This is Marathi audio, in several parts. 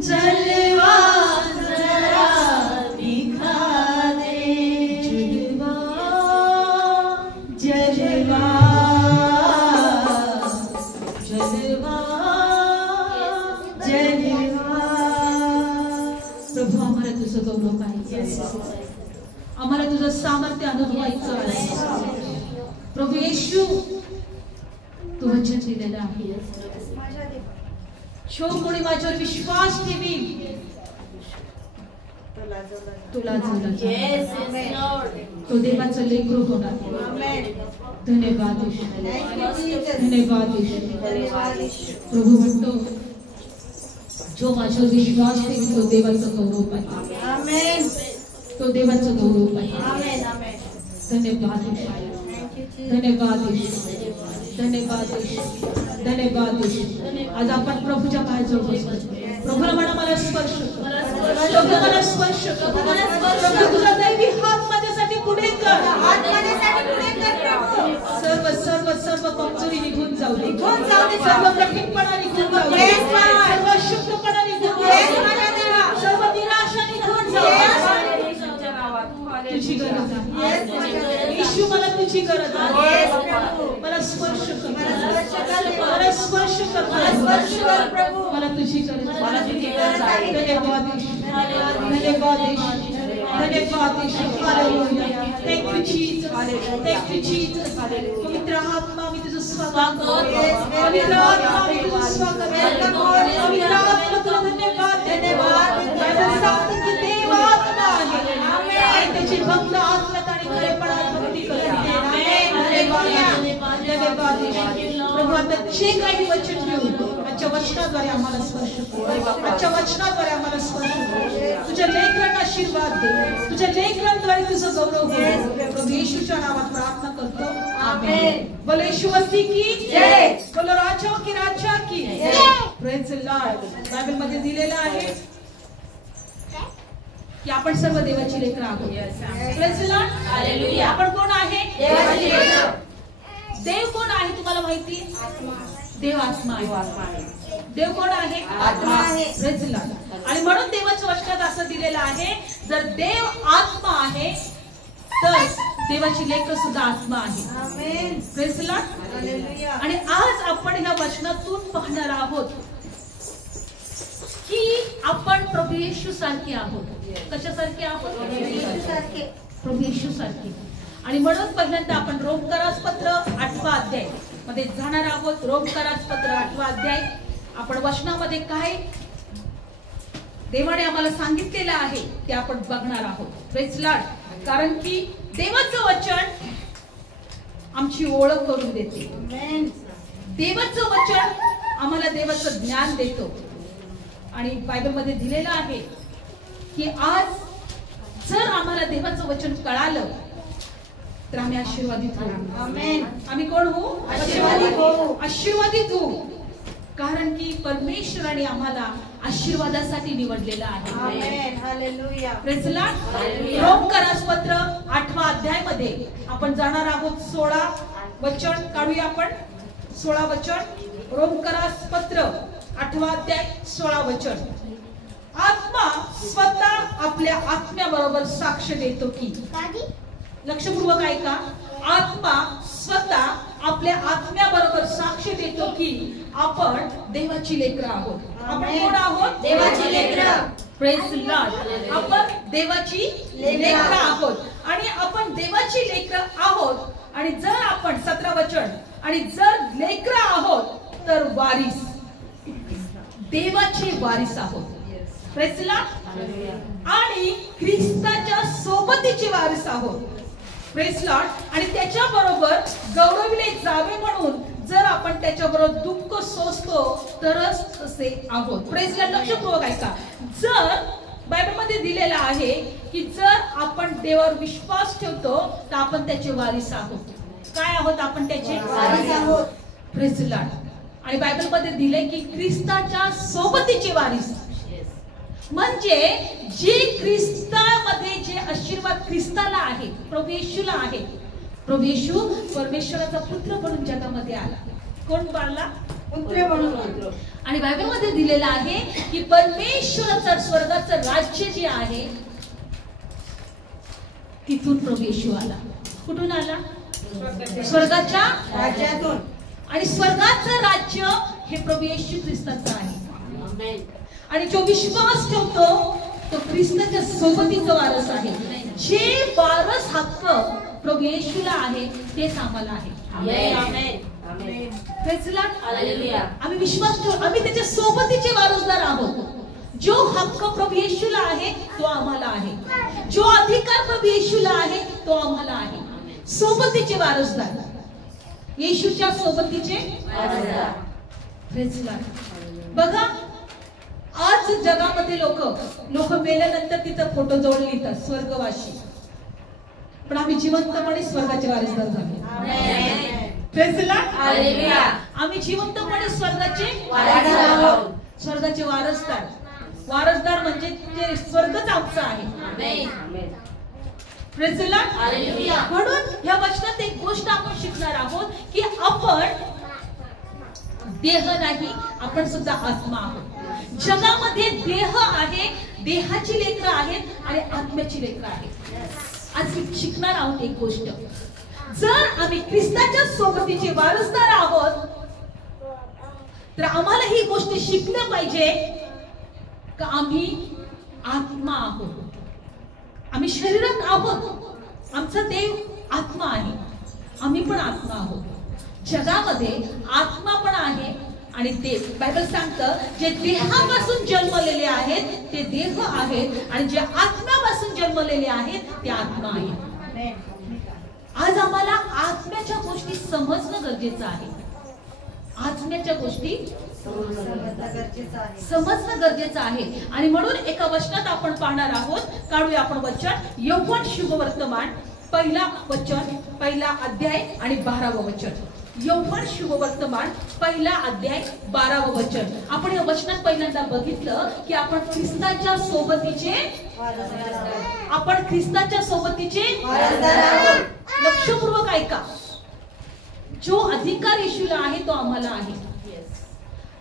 जलवा जरा दिखा दे, जलवा जलवा जलवा जलवा। प्रभू आम्हाला तुझं गौरव पाहिजे, आम्हाला तुझं सामर्थ्य अनुभवायचं आहे। प्रभू येशू तू वचन दिलेलं आहे, जो कोणी माझ्यावर विश्वास ठेवील तुला तो देवाचं लेकरू होणार। धन्यवाद धन्यवाद प्रभू म्हणतो जो माझ्यावर विश्वास ठेवील तो देवाचं गौरव पाहिजे, तो देवाचं गौरव पाहिजे। धन्यवाद धन्यवाद धन्यवाद धन्यवाद। आज आपण प्रभूच्या पायाजवळ बसलो, प्रभूला म्हणा मला स्पर्श कर, प्रभू मला स्पर्श कर, प्रभू तुझा दैवी हात माझ्यासाठी पुढे कर, सर्व सर्व सर्व कमजोरी निघून जाऊ दे, सर्व कठीणपणा निघून जाऊ दे, सर्व अशुद्धपणा निघून जाऊ दे, सर्व निराशा निघून जाऊ दे। तुझी गरज आहे येशू, मला तुझी गरज आहे, मला स्पर्श कर, मला स्पर्श कर, मला तुझी गरज आहे। धन्यवाद धन्यवाद धन्यवाद। Thank you Jesus, thank you Jesus. पवित्र आत्मा मी तुझं स्वागत करतो, पवित्र आत्मा मी तुझं स्वागत करतो, पवित्र आत्मा तुला धन्यवाद धन्यवाद। की देव आत्मा आहे आणि त्याची भक्त आत्म्यात आणि खरेपणात भक्ती करते। प्रभू आता जे काही वचन घेऊन आजच्या वचनाद्वारे आम्हाला स्पर्श कर, आजच्या वचनाद्वारे आम्हाला स्पर्श कर, तुझ्या लेकरांना आशीर्वाद दे, तुझ्या लेकरांद्वारे तुझं गौरव हो। प्रभू येशूच्या नावात प्रार्थना करतो, आमेन। बोलो येशू मसीह की जय, बोलो राजाओं की राजा की जय। Praise the lord. बायबल मध्ये दिलेलं आहे की आपण सर्व देवाची लेकरं आहोत। प्रेज द लॉर्ड, हालेलुया। आपण कोण आहे? देवाची लेकरं। देव कोण आहे तुम्हाला माहिती? आत्मा। देव आत्मा आहे। देव कोण आहे? आत्मा आहे। Praise the Lord. आणि म्हणून देवाच्या वचनात असं दिलेलं आहे जर देव आत्मा आहे तर देवाची लेकरं सुद्धा आत्मा आहे। आमेन। प्रेज द लॉर्ड, हालेलुया। आणि आज आपण ह्या वचनातून पाहणार आहोत की आपण प्रभू येशू सारखे आहोत। कशासारखे आहोत? प्रभू येशू सारखे। आणि म्हणून पहिल्यांदा आपण रोमकरास पत्र 8वा अध्याय मध्ये जाणार आहोत। रोमकरास पत्र 8वा अध्याय। आपण वचनामध्ये काय देवाने आम्हाला सांगितलेलं आहे ते आपण बघणार आहोत। Praise the Lord. कारण की देवाचं वचन आमची ओळख करून देते, देवाचं वचन आम्हाला देवाचं ज्ञान देतो। आणि बायबल मध्ये दिलेलं आहे की आज जर आम्हाला देवाचं वचन कळालं तर आम्ही आशीर्वादित होऊ। आमेन। आम्ही कोण होऊ? आशीर्वादित होऊ, आशीर्वादित होऊ। कारण की परमेश्वराने आम्हाला आशीर्वादासाठी निवडलेलं आहे। आमेन, हालेलुया। Praise the lord. रोमकरास पत्र 8वा अध्याय मध्ये आपण जाणार आहोत। 16 वचन काढूया आपण। 16 वचन, रोमकरास पत्र 8वा अध्याय 16 वचन। आत्मा स्वतः आपल्या आत्म्याबरोबर साक्ष देतो की, लक्षपूर्वक ऐका, आत्मा स्वतः आपल्या आत्म्याबरोबर साक्ष देतो की आपण देवाची लेकरं आहोत। आपण कोण आहोत? देवाची लेकरं। Praise the Lord. आपण देवाची लेकरं आहोत आणि आपण देवाची लेकरं आहोत। आणि जर आपण 17 वचन, आणि जर लेकरं आहोत तर वारिस, देवाचे वारिस आहोत। Praise the Lord. आणि ख्रिस्ताच्या सोबतीचे वारिस आहोत। Praise the Lord. आणि त्याच्या बरोबर गौरविले जावे म्हणून जर आपण त्याच्या बरोबर दुःख सोसतो तरच तसे आहोत। Praise the Lord. लक्षपूर्वक ऐका, जर बायबल मध्ये दिलेलं आहे की जर आपण देवावर विश्वास ठेवतो तर आपण त्याचे वारिस आहोत। काय आहोत? आपण त्याचे वारिस आहोत। Praise the Lord. आणि बायबल मध्ये दिले की ख्रिस्ताच्या सोबतीचे वारिस, म्हणजे जे ख्रिस्तामध्ये जे आशीर्वाद ख्रिस्ताला आहे, प्रभू येशूला आहे। प्रभू येशू परमेश्वराचा पुत्र म्हणून जगामध्ये आला। कोण बाळला? पुत्र म्हणून। आणि बायबलमध्ये दिलेलं आहे की परमेश्वराचं स्वर्गाचं राज्य जे आहे तिथून प्रभू येशू आला. कुठून आला? स्वर्गाच्या राज्यातून. आणि स्वर्गाचं राज्य हे प्रभू येशू ख्रिस्ताचं आहे. आणि जो विश्वास ठेवतो तो ख्रिस्ताच्या सोबतीचा वारस आहे. जे वारस हक्क प्रभू येशूला आहे तेच आम्हाला आहे. आम्ही विश्वास ठेवतो, आम्ही त्याच्या सोबतीचे वारसदार आहोत. जो हक्क प्रभू येशूला आहे तो आम्हाला आहे. जो अधिकार प्रभू येशूला आहे तो आम्हाला आहे. सोबतीचे वारसदार, येशूच्या सोबतीचे वारसदार. बघा, आज जगामध्ये लोक मेल्यानंतर तिथं फोटो जवळ लिहितात स्वर्गवासी, पण आम्ही जिवंतपणे स्वर्गाचे वारसदार झालो. आम्ही जिवंतपणे स्वर्गाचे वारसदार. वारसदार म्हणजे ते स्वर्गच आमचा आहे. म्हणून या वचनात एक गोष्ट आपण शिकणार आहोत की आपण देह नाही, आपण सुद्धा आत्मा आहोत. जगामध्ये देह आहे, देहाची लेकरं आहेत आणि आत्म्याची लेकरं आहेत. आज शिकणार आहोत एक गोष्ट. जर आम्ही ख्रिस्ताच्या सोबतीचे वारसदार आहोत तर आम्हाला ही गोष्ट शिकलं पाहिजे का आम्ही आत्मा आहोत. आम्ही शरीरात आहोत, आमचा देव आत्मा आहे, आम्ही पण आत्मा आहोत. जगामध्ये आत्मा पण आहे आणि देव. बायबल सांगतं जे देहापासून जन्मलेले आहेत ते देह आहेत आणि जे आत्म्यापासून जन्मलेले आहेत ते आत्मा आहेत. आज आम्हाला आत्म्याच्या गोष्टी समजणं गरजेचं आहे. आत्म्याच्या गोष्टी समजणं गरजेचं आहे. आणि म्हणून एका वचनात आपण पाहणार आहोत. काढूया आपण वचन, यौवन शुभवर्तमान पहिला वचन, पहिला अध्याय आणि 12वं वचन. यौवन शुभवर्तमान पहिला अध्याय 12वं वचन. आपण या वचनात पहिल्यांदा बघितलं की आपण ख्रिस्ताच्या सोबतीचे लक्षपूर्वक ऐका. जो अधिकार येशूला आहे तो आम्हाला आहे.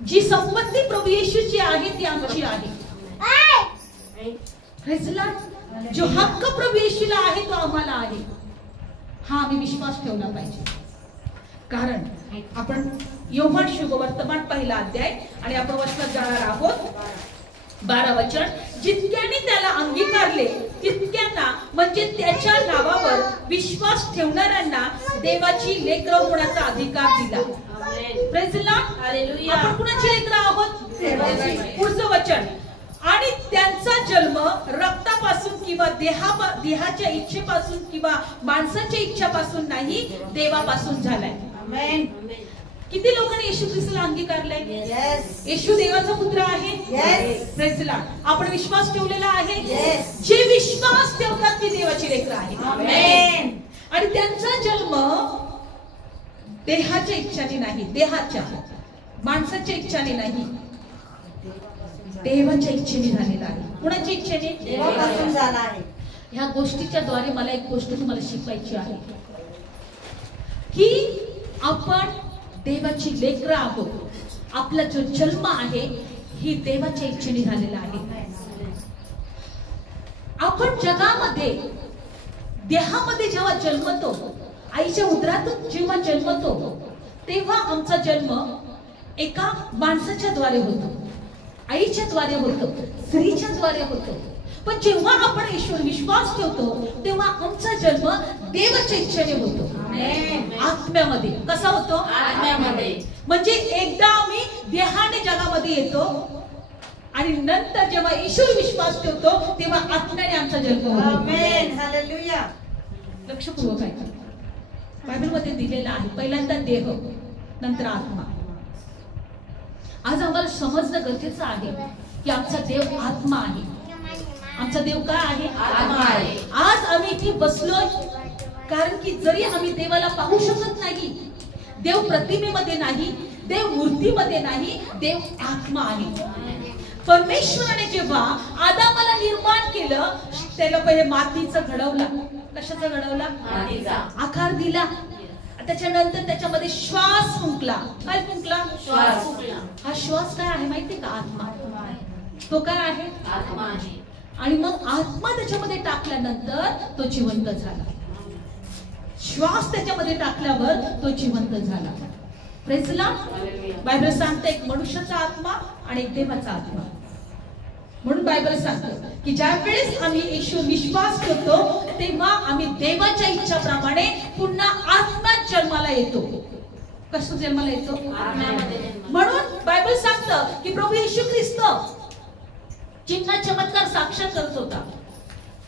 जी संपत्ती प्रभू येशूची आहे ती आमची आहे. जो हक्क प्रभू येशूला आहे तो आम्हाला आहे. हा आम्ही विश्वास ठेवला पाहिजे. कारण आपण यौवन शुभवर्तमान पहिला अध्याय आणि आपण वचनात जाणार आहोत 12 वचन. जितक्यांनी त्याला अंगीकारले तितक्यांना म्हणजे त्याच्या नावावर विश्वास ठेवणाऱ्यांना देवाची लेकरं होण्याचा अधिकार दिला. आपण कुणाची लेकरं आहोत? पुढचं वचन, आणि त्यांचा जन्म रक्तापासून किंवा देहाच्या इच्छेपासून किंवा माणसाच्या इच्छापासून नाही, देवापासून झालाय. किती लोकांनी येशू ख्रिस्ताला अंगीकारलंय? येशू देवाचा पुत्र आहे. आपण विश्वास ठेवलेला आहे. जे विश्वास ठेवतात ती देवाची लेकरं आहे. आणि त्यांचा जन्म देहाच्या इच्छाने नाही, देहाच्या माणसाच्या इच्छाने नाही, देवाच्या इच्छेने झालेला आहे. कुणाच्या इच्छेने? देवापासून झाला आहे. ह्या गोष्टीच्या द्वारे मला एक गोष्ट तुम्हाला शिकवायची आहे की आपण देवाची लेकरं आहोत. आपला जो जन्म आहे ही देवाच्या इच्छेने झालेला आहे. आपण जगामध्ये देहामध्ये जेव्हा जन्मतो, आईच्या उदरातून जेव्हा जन्मतो तेव्हा आमचा जन्म एका माणसाच्या द्वारे होतो, आईच्या द्वारे होतो, स्त्रीच्या द्वारे होतो. पण जेव्हा आपण ईश्वर विश्वास ठेवतो तेव्हा आमचा जन्म देवाच्या इच्छेने होतो. आत्म्यामध्ये. कसा होतो? आत्म्यामध्ये. म्हणजे एकदा आम्ही देहाने जगामध्ये येतो आणि नंतर जेव्हा ईश्वर विश्वास ठेवतो तेव्हा आत्म्याने आमचा जन्म होतो. आमेन. हालेलुया. लक्षपूर्वक ऐका. बायबलमध्ये दिलेला आहे पहिल्यांदा देह, नंतर आत्मा. आज आम्हाला समजणं गरजेचं आहे की आमचा देव आत्मा आहे. आमचा देव काय आहे? आत्मा आहे. आज आम्ही इथे बसलोय कारण की जरी आम्ही देवाला पाहू शकत नाही, देव प्रतिमेमध्ये नाही, देव मूर्तीमध्ये नाही, देव आत्मा आहे. परमेश्वराने जेव्हा आदामाला निर्माण केलं त्याला पहिले मातीचं घडवला. कशाचा घडवला? मातीचा. आकार दिला त्याच्यानंतर त्याच्यामध्ये श्वास फुंकला. काय फुंकला? श्वास फुंकला. हा श्वास काय आहे माहिती का? आत्मा. तो काय आहे? आत्मा आहे. आणि मग आत्मा त्याच्यामध्ये टाकल्यानंतर तो जिवंत झाला. श्वास त्याच्यामध्ये टाकल्यावर तो जिवंत झाला. Praise the lord. बायबल सांगते एक मनुष्याचा आत्मा आणि एक देवाचा आत्मा. म्हणून बायबल सांगतं की ज्या वेळेस आम्ही येशू विश्वास करतो तेव्हा आम्ही देवाच्या इच्छाप्रमाणे पुन्हा आत्म्यात जन्माला येतो. कसं जन्माला येतो? म्हणून बायबल सांगतं की प्रभू येशू ख्रिस्त चिन्ह चमत्कार साक्षात करत होता.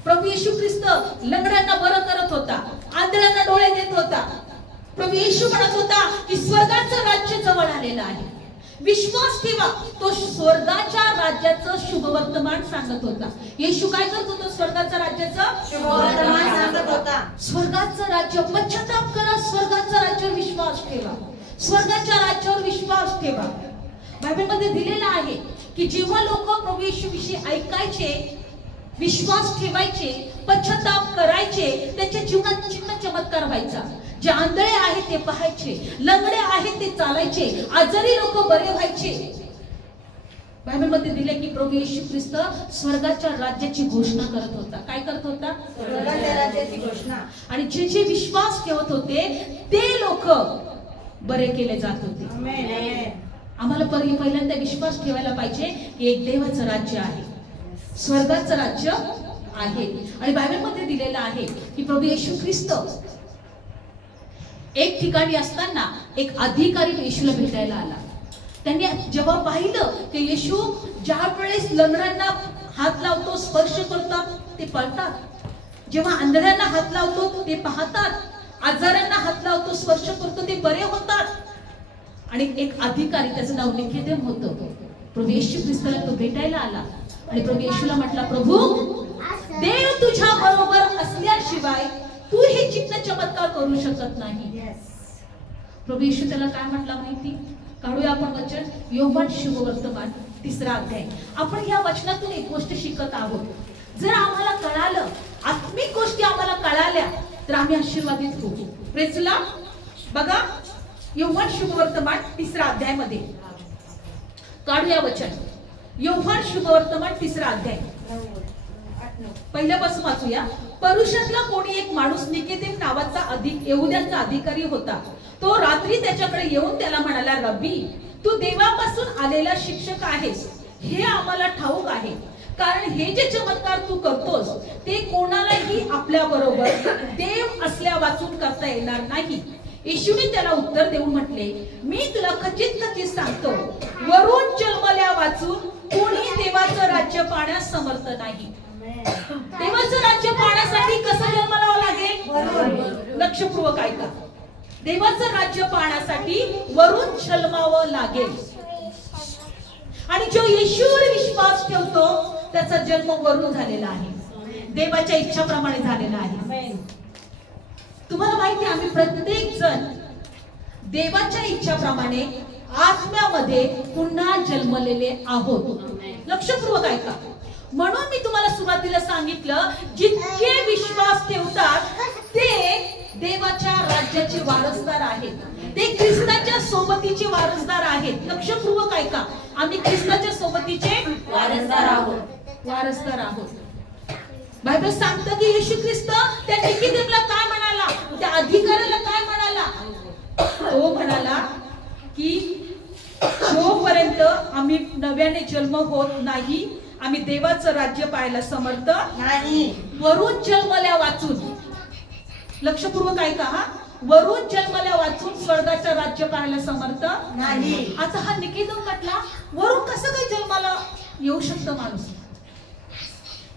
प्रभू येशू ख्रिस्त लंगड्यांना बरं करत होता, आंधळ्यांना डोळे देत होता. प्रभू येशू म्हणत होता की स्वर्गाचं राज्य जवळ आलेलं आहे. विश्वास ठेवा. तो स्वर्गाच्या राज्याचं शुभवर्तमान सांगत होता. येशू काय करत होता? स्वर्गाच्या राज्याचं शुभवर्तमान सांगत होता. स्वर्गाचं राज्य, पश्चाताप करा, स्वर्गाच्या राज्यावर विश्वास ठेवा, स्वर्गाच्या राज्यावर विश्वास ठेवा. बायबलमध्ये दिलेलं आहे की जेव्हा लोक प्रभू येशूविषयी ऐकायचे, विश्वास ठेवायचे, पश्चाताप करायचे, त्यांच्या जीवनात चिन्ह चमत्कार व्हायचा. जे आंधळे आहेत ते पाहायचे, लंगडे आहेत ते चालायचे, आजारी लोक बरे व्हायचे. बायबलमध्ये दिले की प्रभू येशू ख्रिस्त स्वर्गाच्या राज्याची घोषणा करत होता. काय करत होता? स्वर्गाच्या राज्याची घोषणा. आणि जे जे विश्वास ठेवत होते ते लोक बरे केले जात होते. आम्हाला पहिल्यांदा विश्वास ठेवायला पाहिजे की एक देवाचं राज्य आहे, स्वर्गाचं राज्य आहे. आणि बायबलमध्ये दिलेलं आहे की प्रभू येशू ख्रिस्त एक ठिकाणी असताना एक अधिकारी येशूला भेटायला आला. त्यांनी जेव्हा पाहिलं की येशू ज्या वेळेस लंगड्यांना हात लावतो, स्पर्श करतात, ते पळतात. जेव्हा आंधळ्यांना हात लावतो ते पाहतात, आजारांना हात लावतो, स्पर्श करतो, ते बरे होतात. आणि एक अधिकारी, त्याचं नाव निकोदेम होतं, प्रभू येशू ख्रिस्ताला तो भेटायला आला. आणि प्रभू येशूला म्हटला, प्रभू देव तुझ्या बरोबर असल्याशिवाय तू हे चिन्ह चमत्कार करू शकत नाही. प्रभू येशू त्याला काय म्हटला माहिती? काढूया आपण वचन, योहान शुभवर्तमान 3रा अध्याय. आपण या वचनातून एक गोष्ट शिकत आहोत. जर आम्हाला कळालं, आत्मिक गोष्टी आम्हाला कळाल्या तर आम्ही आशीर्वादित होऊ. Praise the Lord. बघा योहान शुभवर्तमान 3रा अध्याय मध्ये काढूया वचन. योहान शुभवर्तमान 3रा अध्याय पहिल्यापासून वाचूया. परुषातला कोणी एक माणूस निकोदेम नावाचा यहुद्यांचा अधिकारी होता. तो रात्री त्याच्याकडे येऊन त्याला म्हणाला, रब्बी, तू देवापासून आलेला शिक्षक आहेस हे आम्हाला ठाऊक आहे, कारण हे जे चमत्कार तू करतोस ते कोणालाही आपल्या बरोबर देव असल्या वाचून करता येणार नाही. येशूने त्याला उत्तर देऊन म्हटले, मी तुला खचित खचित सांगतो, वरून जन्मल्या वाचून कोणी देवाचं राज्य पाहण्यास समर्थ नाही. देवाचं राज्य पाहण्यासाठी कसं जन्माला लागेल? लक्षपूर्वक ऐका. देवाचं राज्य पाहण्यासाठी वरून जन्मावं लागेल. आणि जो येशूवर विश्वास ठेवतो त्याचा जन्म वरून झालेला आहे, देवाच्या इच्छाप्रमाणे झालेला आहे. तुम्हाला माहिती, आम्ही प्रत्येक जण देवाच्या इच्छाप्रमाणे आत्म्यामध्ये पुन्हा जन्मलेले आहोत. लक्षपूर्वक ऐका. म्हणून मी तुम्हाला सुरुवातीला सांगितलं, जितके विश्वास ठेवतात ते देवाच्या राज्याचे वारसदार आहेत, ते ख्रिस्ताच्या सोबतीचे वारसदार आहेत. लक्षपूर्वक ऐका. आम्ही ख्रिस्ताच्या सोबतीचे वारसदार आहोत. वारसदार आहोत. बायबल सांगतं की येशू ख्रिस्त त्या निकोदेमला काय म्हणाला, त्या अधिकाऱ्याला काय म्हणाला? तो म्हणाला की जोपर्यंत आम्ही नव्याने जन्म होत नाही, आम्ही देवाचं राज्य पाहायला समर्थ नाही. वरून जन्मल्या वाचून, लक्षपूर्वक ऐका हा, वरून जन्मल्या वाचून स्वर्गाचं राज्य पाहायला समर्थ नाही. आता हा निकोदेम म्हटला, वरून कसं काही जन्माला येऊ शकतो माणूस?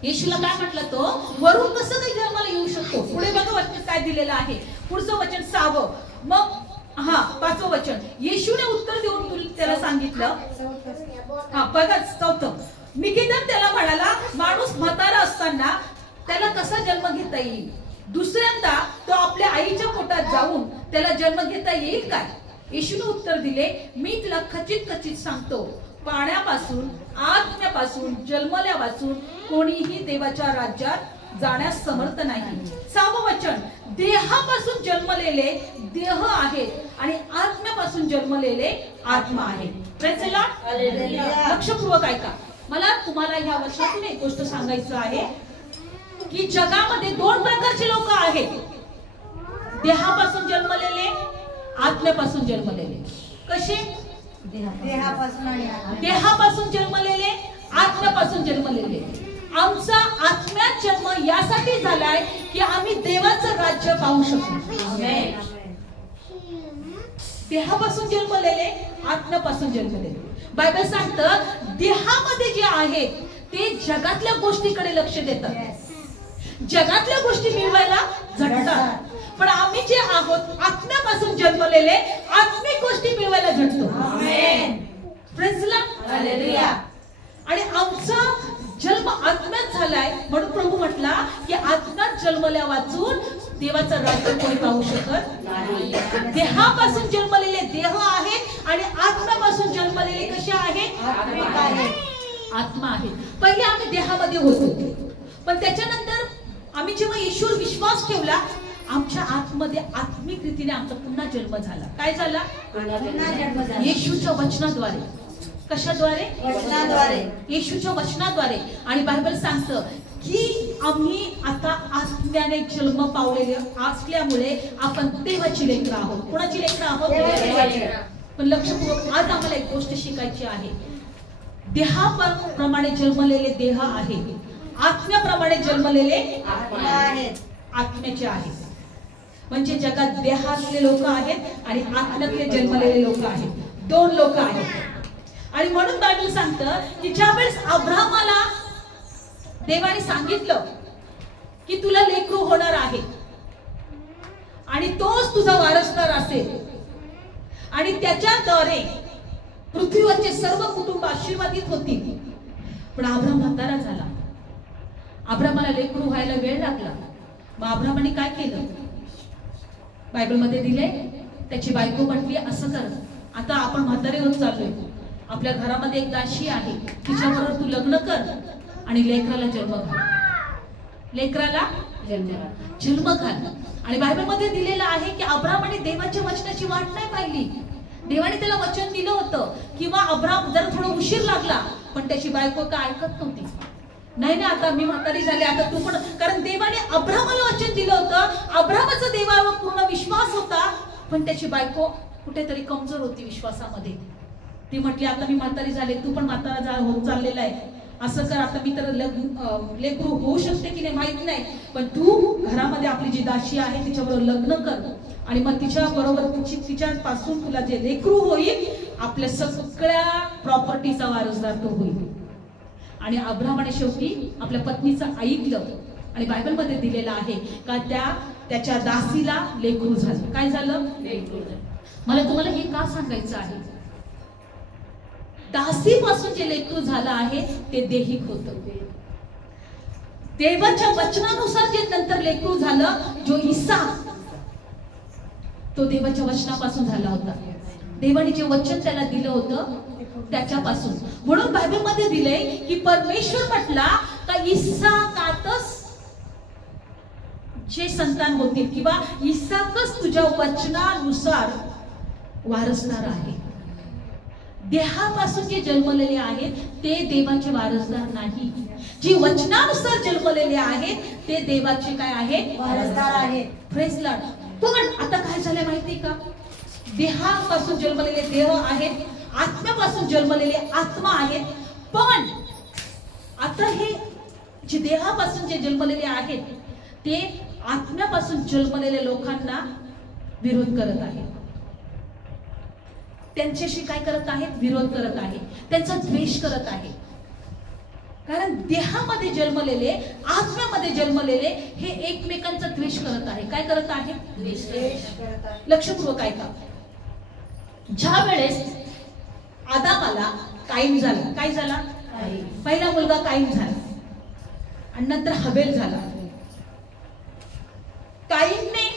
येशूला काय म्हटलं, तो वरून कसं काही जन्माला येऊ शकतो? पुढे बघा वचन काय दिलेलं आहे. पुढचं वचन 6वं, मग 5वं वचन. येशूने उत्तर देऊन त्याला सांगितलं, बघा 4थं. निकोदेम त्याला म्हणाला, माणूस म्हातारा असताना त्याला कसा जन्म घेता येईल? दुसऱ्यांदा तो आपल्या आईच्या पोटात जाऊन त्याला जन्म घेता येईल काय? येशूने उत्तर दिले, मी तुला खचित खचित सांगतो, पाण्यापासून आत्म्यापासून जन्मल्या वाचून कोणीही देवाच्या राज्यात जाण्यास समर्थ नाही. 6वं वचन, देहापासून जन्मलेले देह आहेत आणि आत्म्यापासून जन्मलेले आत्मा आहे. Praise the lord. हालेलुया. लक्षपूर्वक ऐका. मला तुम्हाला ह्या वर्षातून एक गोष्ट सांगायचं आहे की जगामध्ये 2 प्रकारचे लोक आहेत. देहापासून जन्मलेले, आत्म्यापासून जन्मलेले. कसे? देहापासून आणि देहापासून जन्मलेले, आत्म्यापासून जन्मलेले. आमचा आत्म्यात जन्म यासाठी झालाय की आम्ही देवाचं राज्य पाहू शकू. आमेन. देहापासून जन्मलेले, आत्म्यापासून जन्मलेले. बायबल सांगतं देहामध्ये जे आहेत ते जगातल्या गोष्टीकडे लक्ष देतात, जगातल्या गोष्टी मिळवायला झटतात. पण आम्ही जे आहोत आत्म्यापासून जन्मलेले, आत्मिक गोष्टी मिळवायला झटतो. आमेन. Praise the lord. हालेलुया. आणि आमचा जन्म आत्म्यात झालाय म्हणून प्रभू म्हटला की आत्म्यात जन्मल्या वाचून देवाचं राज्य कोणी पाहू शकत नाही. देहापासून जन्मलेले देह आहेत आणि आत्म्यापासून जन्मलेले कसे आहेत? आत्मिक आहे. आत्मा आहे. पहिले आम्ही देहामध्ये होतो, पण त्याच्यानंतर आम्ही जेव्हा येशूवर विश्वास ठेवला, आमच्या आतमध्ये आत्मिक रीतीने आमचा पुन्हा जन्म झाला. काय झाला? पुन्हा जन्म झाला. येशूच्या वचनाद्वारे. कशाद्वारे? वचनाद्वारे. येशूच्या वचनाद्वारे. आणि बायबल सांगतं की आम्ही आता आत्म्याने जन्म पावलेले असल्यामुळे आपण देवाची लेकरं आहोत. कोणाची लेकरं आहोत? देवाची. पण लक्षपूर्वक आज आम्हाला एक गोष्ट शिकायची आहे. देहाप्रमाणे जन्मलेले देह आहे, आत्म्याप्रमाणे जन्मलेले आत्मा आहेत. आत्म्याचे आहेत. म्हणजे जगात देहातले लोक आहेत आणि आत्म्यातले जन्मलेले लोक आहेत. 2 लोक आहेत. आणि म्हणून बायबल सांगतं की ज्यावेळेस अब्राहमाला देवाने सांगितलं की तुला लेकरू होणार आहे आणि तोच तुझा वारसदार असेल आणि त्याच्याद्वारे पृथ्वीवरचे सर्व कुटुंब आशीर्वादित होतील. पण अब्राहम म्हातारा झाला. अब्राहमाला लेकरू व्हायला वेळ लागला. मग अब्राहमाने काय केलं? बायबलमध्ये दिले, त्याची बायको म्हटली असं कर, आता आपण म्हातारे होत चाललोय, आपल्या घरामध्ये एक दासी आहे, तिच्याबरोबर तू लग्न कर आणि लेकराला जन्म घाल. लेकराला जन्म घाल. आणि बायबलमध्ये दिलेलं आहे की अब्राहमाने देवाच्या वचनाची वाट नाही पाहिली. देवाने त्याला वचन दिलं होतं किंवा अब्राहम जरा थोडा उशीर लागला, पण त्याची बायको काय ऐकत नव्हती. नाही ना, आता मी म्हातारी झाली, आता तू पण. कारण देवाने अब्राहमाला वचन दिलं होतं. अब्राहमाचा देवावर पूर्ण विश्वास होता, पण त्याची बायको कुठेतरी कमजोर होती विश्वासामध्ये. ती म्हटली आता मी म्हातारी झाले, तू पण म्हातारा होत चाललेला आहे, असं कर, आता मी तर लेकरू होऊ शकते की नाही माहित नाही, पण तू घरामध्ये आपली जी दासी आहे तिच्याबरोबर लग्न कर आणि मग तिच्या बरोबर तिच्यापासून तुला जे लेकरू होईल, आपल्या सगळ्या प्रॉपर्टीचा वारसदार तो होईल. आणि अब्राहमाने शेवटी आपल्या पत्नीचं ऐकलं आणि बायबलमध्ये दिलेलं आहे का त्याच्या दासीला लेकरू झालं. काय झालं? मला तुम्हाला हे का सांगायचं आहे? दासीपासून जे लेकरू झालं आहे ते देहिक होतं. देवाच्या वचनानुसार जे नंतर लेकरू झालं, जो इसाक, तो देवाच्या वचनापासून झाला होता. देवाने जे वचन त्याला दिलं होतं त्याच्यापासून. म्हणून बायबलमध्ये दिले की परमेश्वर म्हटला का इसाकातच जे संतान होतील किंवा इसाकच तुझ्या वचनानुसार वारसदार आहे. देहापासून जे जन्मलेले आहेत ते देवाचे वारसदार नाही. जी वचनानुसार जन्मलेले आहेत ते देवाचे काय आहेत? वारसदार आहेत. Praise Lord. पण आता काय झालं माहिती का? देहापासून जन्मलेले देह आहेत, आत्म्यापासून जन्मलेले आत्मा आहेत. पण आता हे जे देहापासून जे जन्मलेले आहेत ते आत्म्यापासून जन्मलेल्या लोकांना विरोध करत आहेत. त्यांच्याशी काय करत आहेत? विरोध करत आहे, त्यांचा द्वेष करत आहे. कारण देहामध्ये जन्मलेले, आत्म्यामध्ये जन्मलेले हे एकमेकांचा द्वेष करत आहे. काय करत आहे? द्वेष करत आहे. लक्षपूर्वक ऐका. ज्या वेळेस आदामाला काईन झाला, काय झाला? पहिला मुलगा काईन झाला आणि नंतर हबेल झाला. काईनने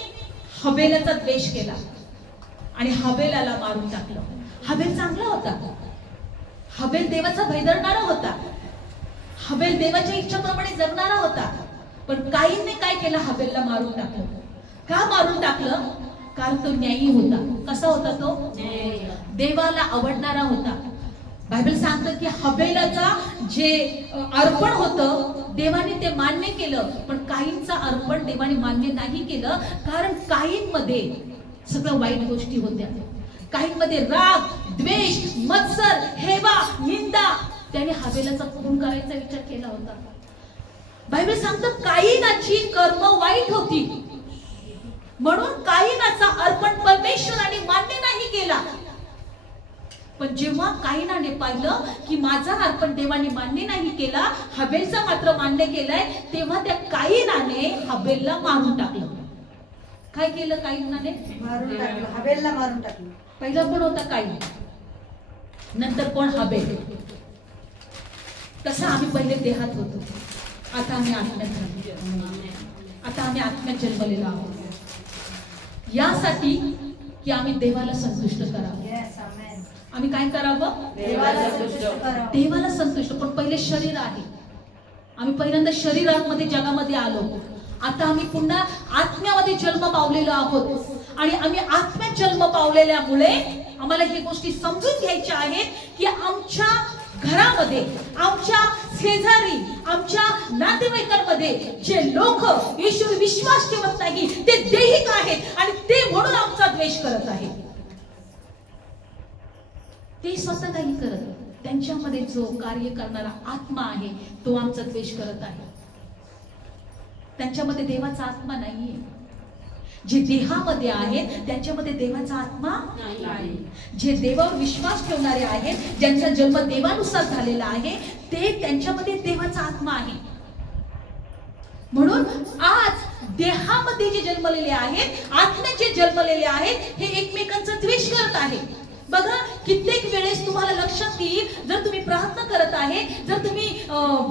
हबेलाचा द्वेष केला आणि हबेलाला मारून टाकलं. हबेल चांगला होता, हबेल देवाचा भय धरणारा होता, हबेल देवाच्या इच्छेप्रमाणे जगणारा होता. पण काहींनी काय केलं, हबेलला मारून टाकलं. का मारून टाकलं? कारण तो न्यायी होता. कसा होता तो? देवाला आवडणारा होता. बायबल सांगतं की हबेलाचा जे अर्पण होतं देवाने ते मान्य केलं, पण काहींचं अर्पण देवाने मान्य नाही केलं. कारण काहींमध्ये सगळं वाईट गोष्टी होत्या. काहींमध्ये राग, द्वेष, मत्सर, हेवा, निंदा. त्याने हबेलाचा खून करायचा विचार केला होता. बायबल सांगतं कायीनाची कर्म वाईट होती, म्हणून कायीनाचा अर्पण परमेश्वराने मान्य नाही केला. पण जेव्हा कायीनाने पाहिलं की माझा अर्पण देवाने मान्य नाही केला, हबेलचा मात्र मान्य केलाय, तेव्हा त्या कायीनाने हबेलला मारून टाकलं. काय केलं कायीनाने? मारून टाकलं. हबेलला मारून टाकलं. पहिला कोण होता? कायीन. नंतर कोण? हबेल. तसं आम्ही पहिले देहात होतो, आता आम्ही आत्म्यात झालो. आता आम्ही आत्म्यात जन्मलेलो आहोत यासाठी की आम्ही देवाला संतुष्ट करावं. आम्ही काय करावं? देवाला संतुष्ट. पण पहिले शरीर आहे. आम्ही पहिल्यांदा शरीरामध्ये जगामध्ये आलो, आता आम्ही पुन्हा आत्म्यामध्ये जन्म पावलेलो आहोत. आणि आम्ही आत्म्यात जन्म पावलेल्यामुळे आम्हाला ही गोष्टी समजून घ्यायच्या आहेत की आमच्या घरामध्ये, आमच्या शेजारी, आमच्या नातेवाईकांमध्ये जे लोक ईश्वर विश्वास ठेवत नाही ते देहिक आहेत आणि ते म्हणून आमचा द्वेष करत आहेत. ते स्वतः काही करत, त्यांच्यामध्ये जो कार्य करणारा आत्मा आहे तो आमचा द्वेष करत आहे. त्यांच्यामध्ये देवाचा आत्मा नाहीये. जे देहामध्ये आहेत त्यांच्यामध्ये देवाचा आत्मा नाही. जे देवावर विश्वास ठेवणारे आहेत, ज्यांचा जन्म देवानुसार झालेला आहे, ते त्यांच्यामध्ये देवाचा आत्मा आहे. म्हणून आज देहामध्ये जे जन्मलेले आहेत, आत्म्यात जे जन्मलेले आहेत, हे एकमेकांचा द्वेष करत आहेत. बघा, कित्येक वेळेस तुम्हाला लक्षात येईल, जर तुम्ही प्रार्थना करत आहे, जर तुम्ही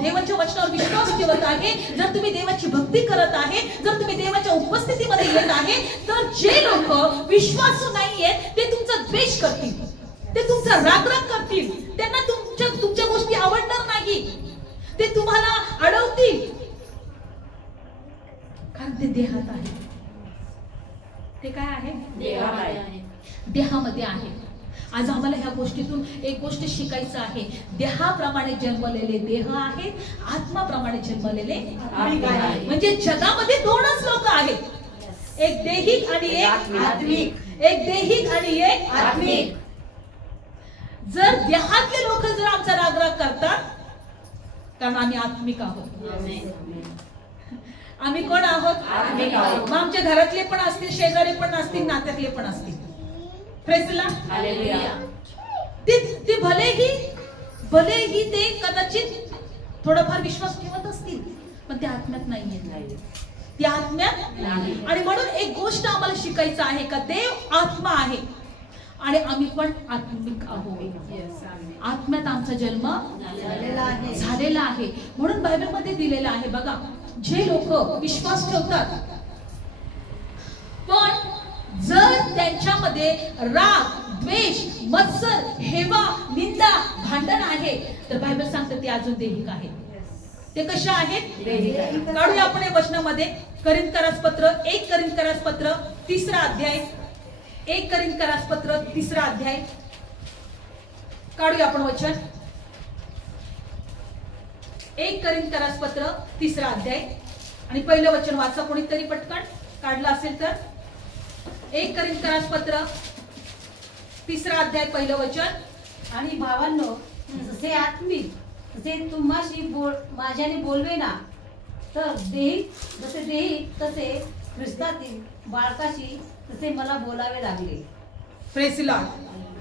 देवाच्या वचनावर विश्वास ठेवत आहे, जर तुम्ही देवाची भक्ती करत आहे, जर तुम्ही देवाच्या उपस्थितीमध्ये येत आहे, तर जे लोक विश्वासू नाहीयेत ते तुमचा द्वेष करतील, ते तुमचा रागराग करतील, त्यांना तुमच्या गोष्टी आवडणार नाही, ते तुम्हाला अडवतील. कारण ते देहात आहे. ते काय आहे? देहामध्ये आहे. आज आम्हाला ह्या गोष्टीतून एक गोष्ट शिकायचं आहे. देहाप्रमाणे जन्मलेले देह आहेत, आत्माप्रमाणे जन्मलेले आत्मा आहे. म्हणजे जगामध्ये दोनच लोक आहेत, एक देहिक आणि एक आत्मिक. एक देहिक आणि एक आत्मिक. जर देहातले लोक जर आमचा रागराग करतात, कारण आम्ही आत्मिक आहोत. आम्ही कोण आहोत? आत्मिक आहोत. मग आमच्या घरातले पण असतील, शेजारी पण असतील, नात्यातले पण असतील. ते भलेही ते कदाचित थोडाफार विश्वास ठेवत असतील, पण ते आत्म्यात नाहीये. ते आत्म्यात नाही. आणि म्हणून एक गोष्ट आम्हाला शिकायचं आहे का देव आत्मा आहे आणि आम्ही पण आत्मिक आहोत. आत्म्यात आमचा जन्म झालेला आहे. म्हणून बायबलमध्ये दिलेलं आहे बघा, जे लोक विश्वास ठेवतात पण जर त्यांच्यामध्ये राग, द्वेष, मत्सर, हेवा, निंदा, भांडण आहे, तर बायबल सांगते ते अजून देहिक आहेत. ते कशा आहेत? काढूया आपण या वचनामध्ये 1 करिंथपत्र 3 अध्याय. 1 करिंथपत्र 3 अध्याय काढूया आपण वचन. 1 करिंथपत्र 3 अध्याय आणि पहिलं वचन वाचा कोणीतरी पटकन, काढलं असेल तर. 1 करिंथपत्र 3 अध्याय पहिलं वचन. आणि भावांनो, जसे आत्मिक तसे तुम्हाशी माझ्याने बोलवे ना, तर जसे देहिक तसे ख्रिस्तातील बाळकाशी तसे मला बोलावे लागले. Praise the Lord.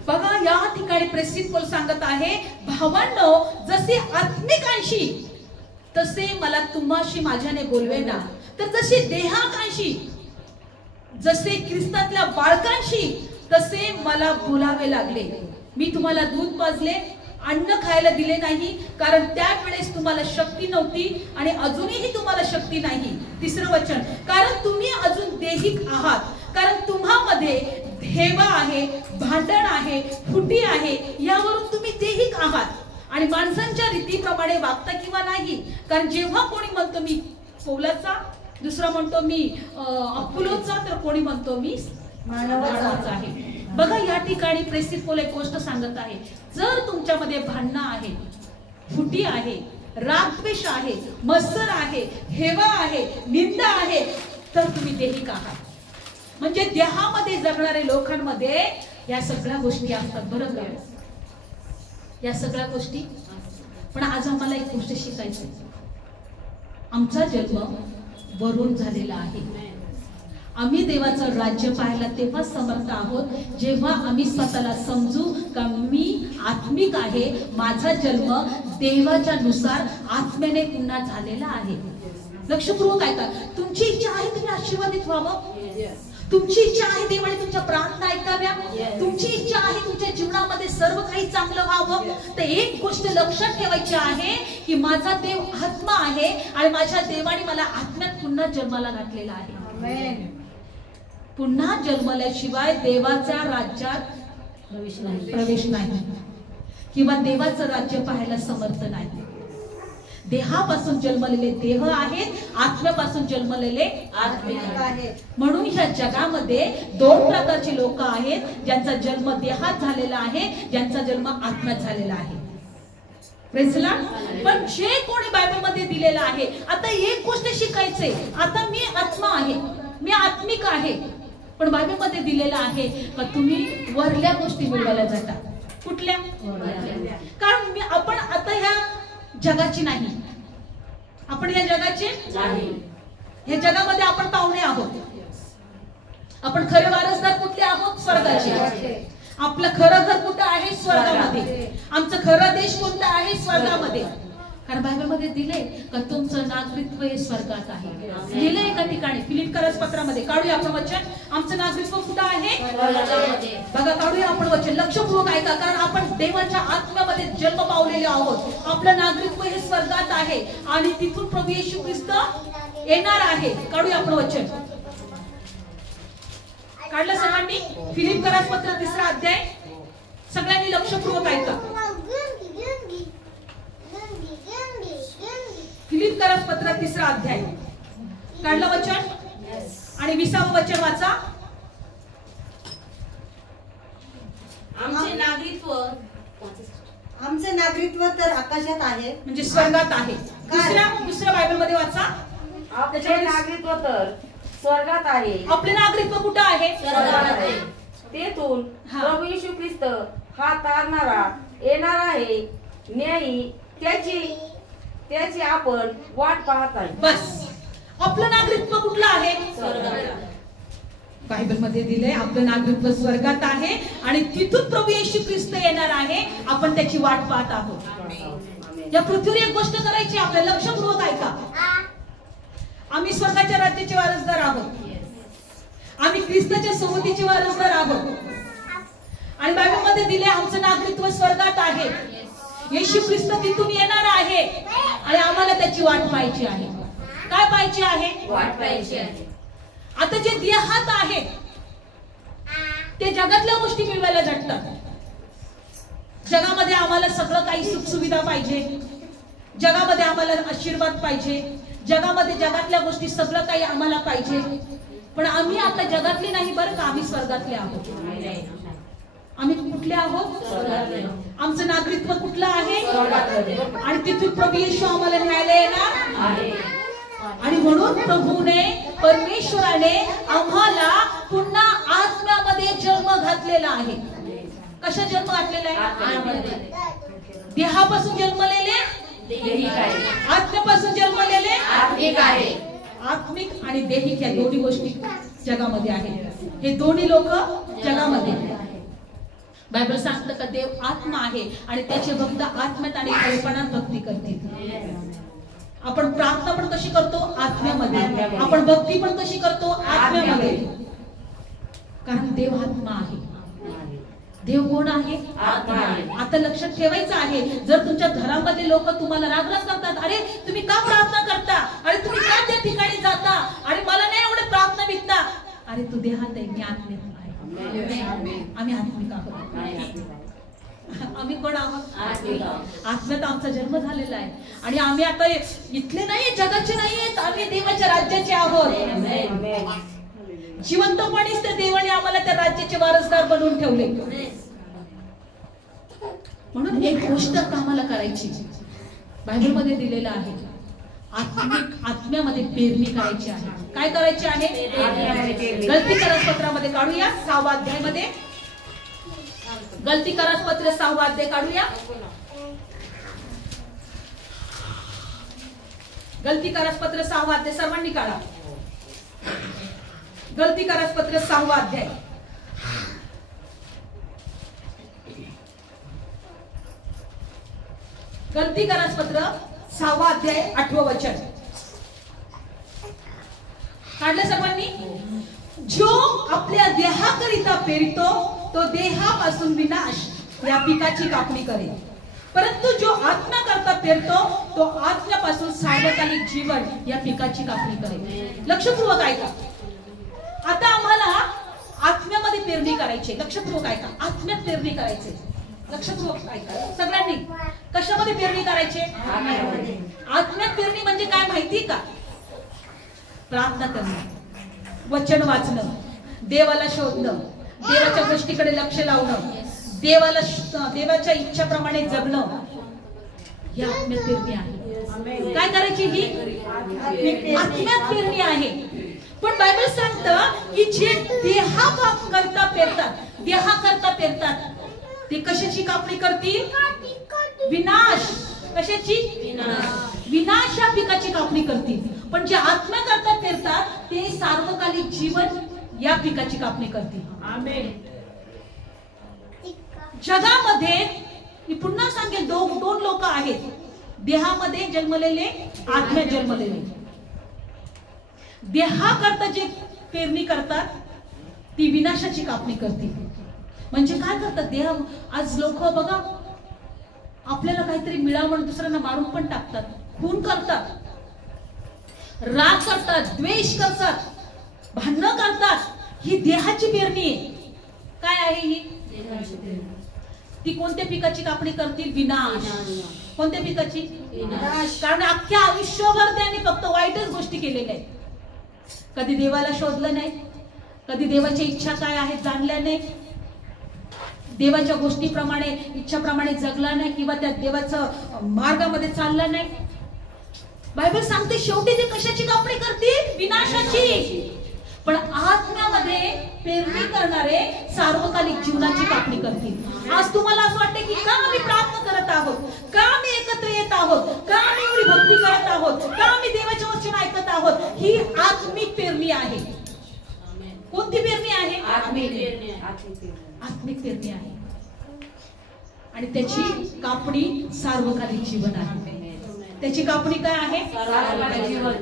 बघा, या ठिकाणी प्रेषित पौल सांगत आहे, भावांनो जसे आत्मिकांशी तसे मला तुम्हाशी माझ्याने बोलवे ना, तर जसे देहाकांशी, जसे ख्रिस्तातल्या बाळकांशी तसे मला बोलावे लागले. मी तुम्हाला दूध पाजले, अन्न खायला दिले नाही, कारण त्यावेळेस तुम्हाला शक्ती नव्हती आणि अजूनही तुम्हाला शक्ती नाही. 3रं वचन, कारण तुम्ही अजून देहिक आहात, कारण तुम्हामध्ये हेवा आहे, भांडण आहे, फुटी आहे, यावरून तुम्ही देहिक आहात आणि माणसांच्या रीतीप्रमाणे वागता किंवा नाही. कारण जेव्हा कोणी म्हणतो मी पौलाचा, दुसरा म्हणतो मी अपुलोचा, तर कोणी म्हणतो मी मानवाचा आहे. बघा या ठिकाणी प्रेषित पौल एक गोष्ट सांगत आहे, जर तुमच्यामध्ये भांडणं आहे, फुटी आहे, रागद्वेष आहे, मत्सर आहे, हेवा आहे, निंदा आहे, तर तुम्ही देहिक आहात. म्हणजे देहामध्ये जगणारे लोकांमध्ये या सगळ्या गोष्टी असतात. बरं का? या सगळ्या गोष्टी. पण आज आम्हाला एक गोष्ट शिकायची, आमचा जन्म वरून झालेला आहे. आम्ही देवाचं राज्य पाहायला तेव्हा समर्थ आहोत जेव्हा आम्ही स्वतःला समजू का मी आत्मिक आहे, माझा जन्म देवाच्या नुसार आत्म्याने पुन्हा झालेला आहे. लक्षपूर्वक ऐका. तुमची इच्छा आहे तुम्ही आशीर्वादित व्हावं, तुमची इच्छा आहे देवाने तुमच्या प्रार्थना ऐकाव्या, तुमची इच्छा आहे तुमच्या जीवनामध्ये सर्व काही चांगलं व्हावं, तर एक गोष्ट लक्षात ठेवायची आहे की माझा देव आत्मा आहे आणि माझ्या देवाने मला आत्म्यात पुन्हा जन्माला घातलेला आहे. पुन्हा जन्मल्याशिवाय देवाच्या राज्यात प्रवेश नाही किंवा देवाचं राज्य पाहायला समर्थ नाही. देहापासून जन्मलेले देह आहेत, आत्म्यापासून जन्मलेले आत्मिक आहेत. म्हणून ह्या जगामध्ये दोन प्रकारचे लोक आहेत, ज्यांचा जन्म देहात झालेला आहे, ज्यांचा जन्म आत्म्यात झालेला आहे. Praise the Lord. पण जे कोणी बायबलमध्ये दिलेलं आहे, आता एक गोष्ट शिकायचे, आता मी आत्मा आहे, मी आत्मिक आहे, पण बायबलमध्ये दिलेलं आहे का तुम्ही वरल्या गोष्टी मिळवायला जाता. कुठल्या? कारण आपण आता ह्या जगाची नाही, आपण या जगाचे नाही. या जगामध्ये आपण पाहुणे आहोत. आपण खरे वारसदार कुठले आहोत? स्वर्गाचे. आपलं खरं घर कुठं आहे? स्वर्गामध्ये. आमचं खरं देश कोणता आहे? स्वर्गामध्ये. कारण बायबलमध्ये दिले का तुमचं नागरिकत्व हे स्वर्गात आहे. लिहिलं एका ठिकाणी फिलिप्पियर्स पत्रामध्ये. काढूया आपण वचन. आमचं नागरिकत्व कुठं आहे? बघा, काढूया आपण वचन. लक्षपूर्वक ऐका, कारण आपण देवाच्या आत्म्यामध्ये जन्म पावलेले आहोत. आपलं नागरिकत्व हे स्वर्गात आहे आणि तिथून प्रभू येशू ख्रिस्त येणार आहे. काढूया आपण वचन. काढलं सर्वांनी? फिलिप्पियर्स पत्र 3 अध्याय. सगळ्यांनी लक्षपूर्वक ऐका. फिलिप्पियर्स पत्र 3 अध्याय. काढलं वचन? आणि 20वं वचन वाचा. आमचे नागरिकत्व तर आकाशात आहे, म्हणजे स्वर्गात आहे. दुसऱ्या बायबलमध्ये वाचा. आपले नागरिकत्व तर स्वर्गात आहे. आपले नागरिकत्व कुठं आहे? स्वर्गात आहे. तेथून प्रभू येशू ख्रिस्त हा तारणारा येणार आहे. न्यायी त्याची आपण वाट पाहत आहे. बस. आपलं नागरिकत्व कुठलं आहे? स्वर्गात. बायबलमध्ये दिलंय आपलं नागरिकत्व स्वर्गात आहे आणि तिथून प्रभू येशू ख्रिस्त येणार आहे. आपण त्याची वाट पाहत आहोत. या पृथ्वीवर एक गोष्ट करायची, आपल्या लक्षपूर्वक ऐका. आम्ही स्वर्गाच्या राज्याचे वारसदार आहोत. आम्ही ख्रिस्ताच्या सोबतीचे वारसदार आहोत. आणि बायबलमध्ये दिले आमचं नागरिकत्व स्वर्गात आहे. येशू ख्रिस्त तिथून येणार आहे आणि आम्हाला त्याची वाट पाहायची आहे. काय पाहायची आहे? वाट पाहायची आहे. आता जे देहात आहेत ते जगातल्या गोष्टी मिळवायला झटतात. जगामध्ये आम्हाला सगळं काही सुखसुविधा पाहिजे, जगामध्ये आम्हाला आशीर्वाद पाहिजे, जगामध्ये जगातल्या गोष्टी सगळं काही आम्हाला पाहिजे. पण आम्ही आता जगातले नाही बरं का, आम्ही स्वर्गातले आहोत. आम्ही कुठले आहोत? आमचं नागरिकत्व कुठलं आहे? आणि तिथून प्रभू येशू आम्हाला न्यायला येणार. आणि म्हणून प्रभूने, परमेश्वराने आम्हाला पुन्हा आत्म्यामध्ये जन्म घातलेला आहे. कशा जन्म घातलेला आहे? देहापासून जन्मलेले देहिक आहे, आत्म्यापासून जन्मलेले आत्मिक आहे. आत्मिक आणि देहिक या दोन्ही गोष्टी जगामध्ये आहेत. हे दोन्ही लोक जगामध्ये आहेत. बायबल सांगतं का देव आत्मा आहे आणि त्याचे भक्त आत्म्यात आणि कल्पनात भक्ती करतील. आपण प्रार्थना पण कशी करतो? आत्म्यामध्ये. आपण भक्ती पण कशी करतो? आत्म्यामध्ये. कारण देव आत्मा आहे. देव कोण आहे? आत्मा आहे. आता लक्षात ठेवायचं आहे. जर तुमच्या घरामध्ये लोक तुम्हाला रागराग करतात, अरे तुम्ही का प्रार्थना करता, अरे तुम्ही का त्या ठिकाणी जाता, अरे मला नाही एवढे प्रार्थना विकता, अरे तू देहात आहे, मी आत्म्यात आहे. आम्ही आत्मिक आहोत. आम्ही कोण आहोत? आत्म्यात आमचा जन्म झालेला आहे आणि आम्ही आता इथले नाही, जगाचे नाहीयेत, आम्ही देवाच्या राज्याचे आहोत. जिवंतपणीच त्या देवाने आम्हाला त्या राज्याचे वारसदार बनवून ठेवले. म्हणून एक गोष्ट आम्हाला करायची, बायबल मध्ये दिलेलं आहे, आत्म्यामध्ये पेरणी करायची आहे. काय करायची आहे? गलती करारपत्रामध्ये काढूया 6वा अध्यायामध्ये. गलती करारपत्र 6वा अध्याय काढूया. गलती करारपत्र 6वा अध्याय सर्वांनी काढा. गलती करारपत्र 6वा अध्याय. गलती करारपत्र 6वा अध्याय 8वं वचन काढलं सर्वांनी. जो आपल्या देहाकरिता पेरतो तो देहापासून विनाश या पिकाची कापणी करेल, परंतु जो आत्मा करता पेरतो तो आत्म्यापासून सार्वकालिक जीवन या पिकाची कापणी करेल. लक्षपूर्वक ऐका. आता आम्हाला आत्म्यामध्ये पेरणी करायची. लक्षपूर्वक ऐका. आत्म्यात पेरणी करायची. लक्षपूर्वक ऐका सगळ्यांनी. कशामध्ये पेरणी करायची? आत्म्यात पेरणी म्हणजे काय माहिती का? प्रार्थना करणं, वचन वाचणं, देवाला शोधणं, देवाच्या गोष्टीकडे लक्ष लावणं, देवाच्या इच्छाप्रमाणे जगणं, ही आत्म्यात पेरणी आहे. काय करायची? ही आत्म्यात पेरणी आहे. पण बायबल सांगतं की जे देहाकरता पेरतात, देहाकरता पेरतात, ते कशाची कापणी करतील? विनाश. कशाची? विनाश या पिकाची कापणी करतील. पण जे आत्म्याकरता पेरतात ते सार्वकालिक जीवन या पिकाची कापणी करतील. आमेन. जगामध्ये मी पुन्हा सांगेन, दोन लोक आहेत, देहामध्ये जन्मलेले, आत्म्यात जन्मलेले. देहाकरता जे पेरणी करतात ती विनाशाची कापणी करतील. म्हणजे काय करतात? देह आज लोक बघा, आपल्याला काहीतरी मिळावं म्हणून दुसऱ्यांना मारून पण टाकतात, खून करतात, राग करतात, द्वेष करतात, भांडणं करतात. ही देहाची पेरणी आहे. काय आहे ही? ती कोणत्या पिकाची कापणी करतील? विनाश. कोणत्या पिकाची? विनाश. कारण अख्ख्या आयुष्यभर त्यांनी फक्त वाईटच गोष्टी केलेल्या आहेत. कधी देवाला शोधलं नाही, कधी देवाच्या इच्छा काय आहेत जाणल्या नाही, देवाच्या गोष्टीप्रमाणे, इच्छाप्रमाणे जगला नाही, किंवा त्या देवाच्या मार्गामध्ये चालला नाही. बायबल सांगते शेवटी ते कशाची कापणी करतील? विनाशाची. पण आत्म्यामध्ये पेरणी करणारे सार्वकालिक जीवनाची कापणी करतील. आज तुम्हाला असं वाटतं की का आम्ही प्रार्थना करत आहोत, का आम्ही एकत्र येत आहोत, का आम्ही एवढी भक्ती करत आहोत, का आम्ही देवाचे वचन ऐकत आहोत? ही आत्मिक पेरणी आहे. कोणती पेरणी आहे? आत्मिक पेरणी आहे. आणि त्याची कापणी सार्वकालिक जीवन आहे. त्याची कापणी काय आहे? सार्वकालिक जीवन.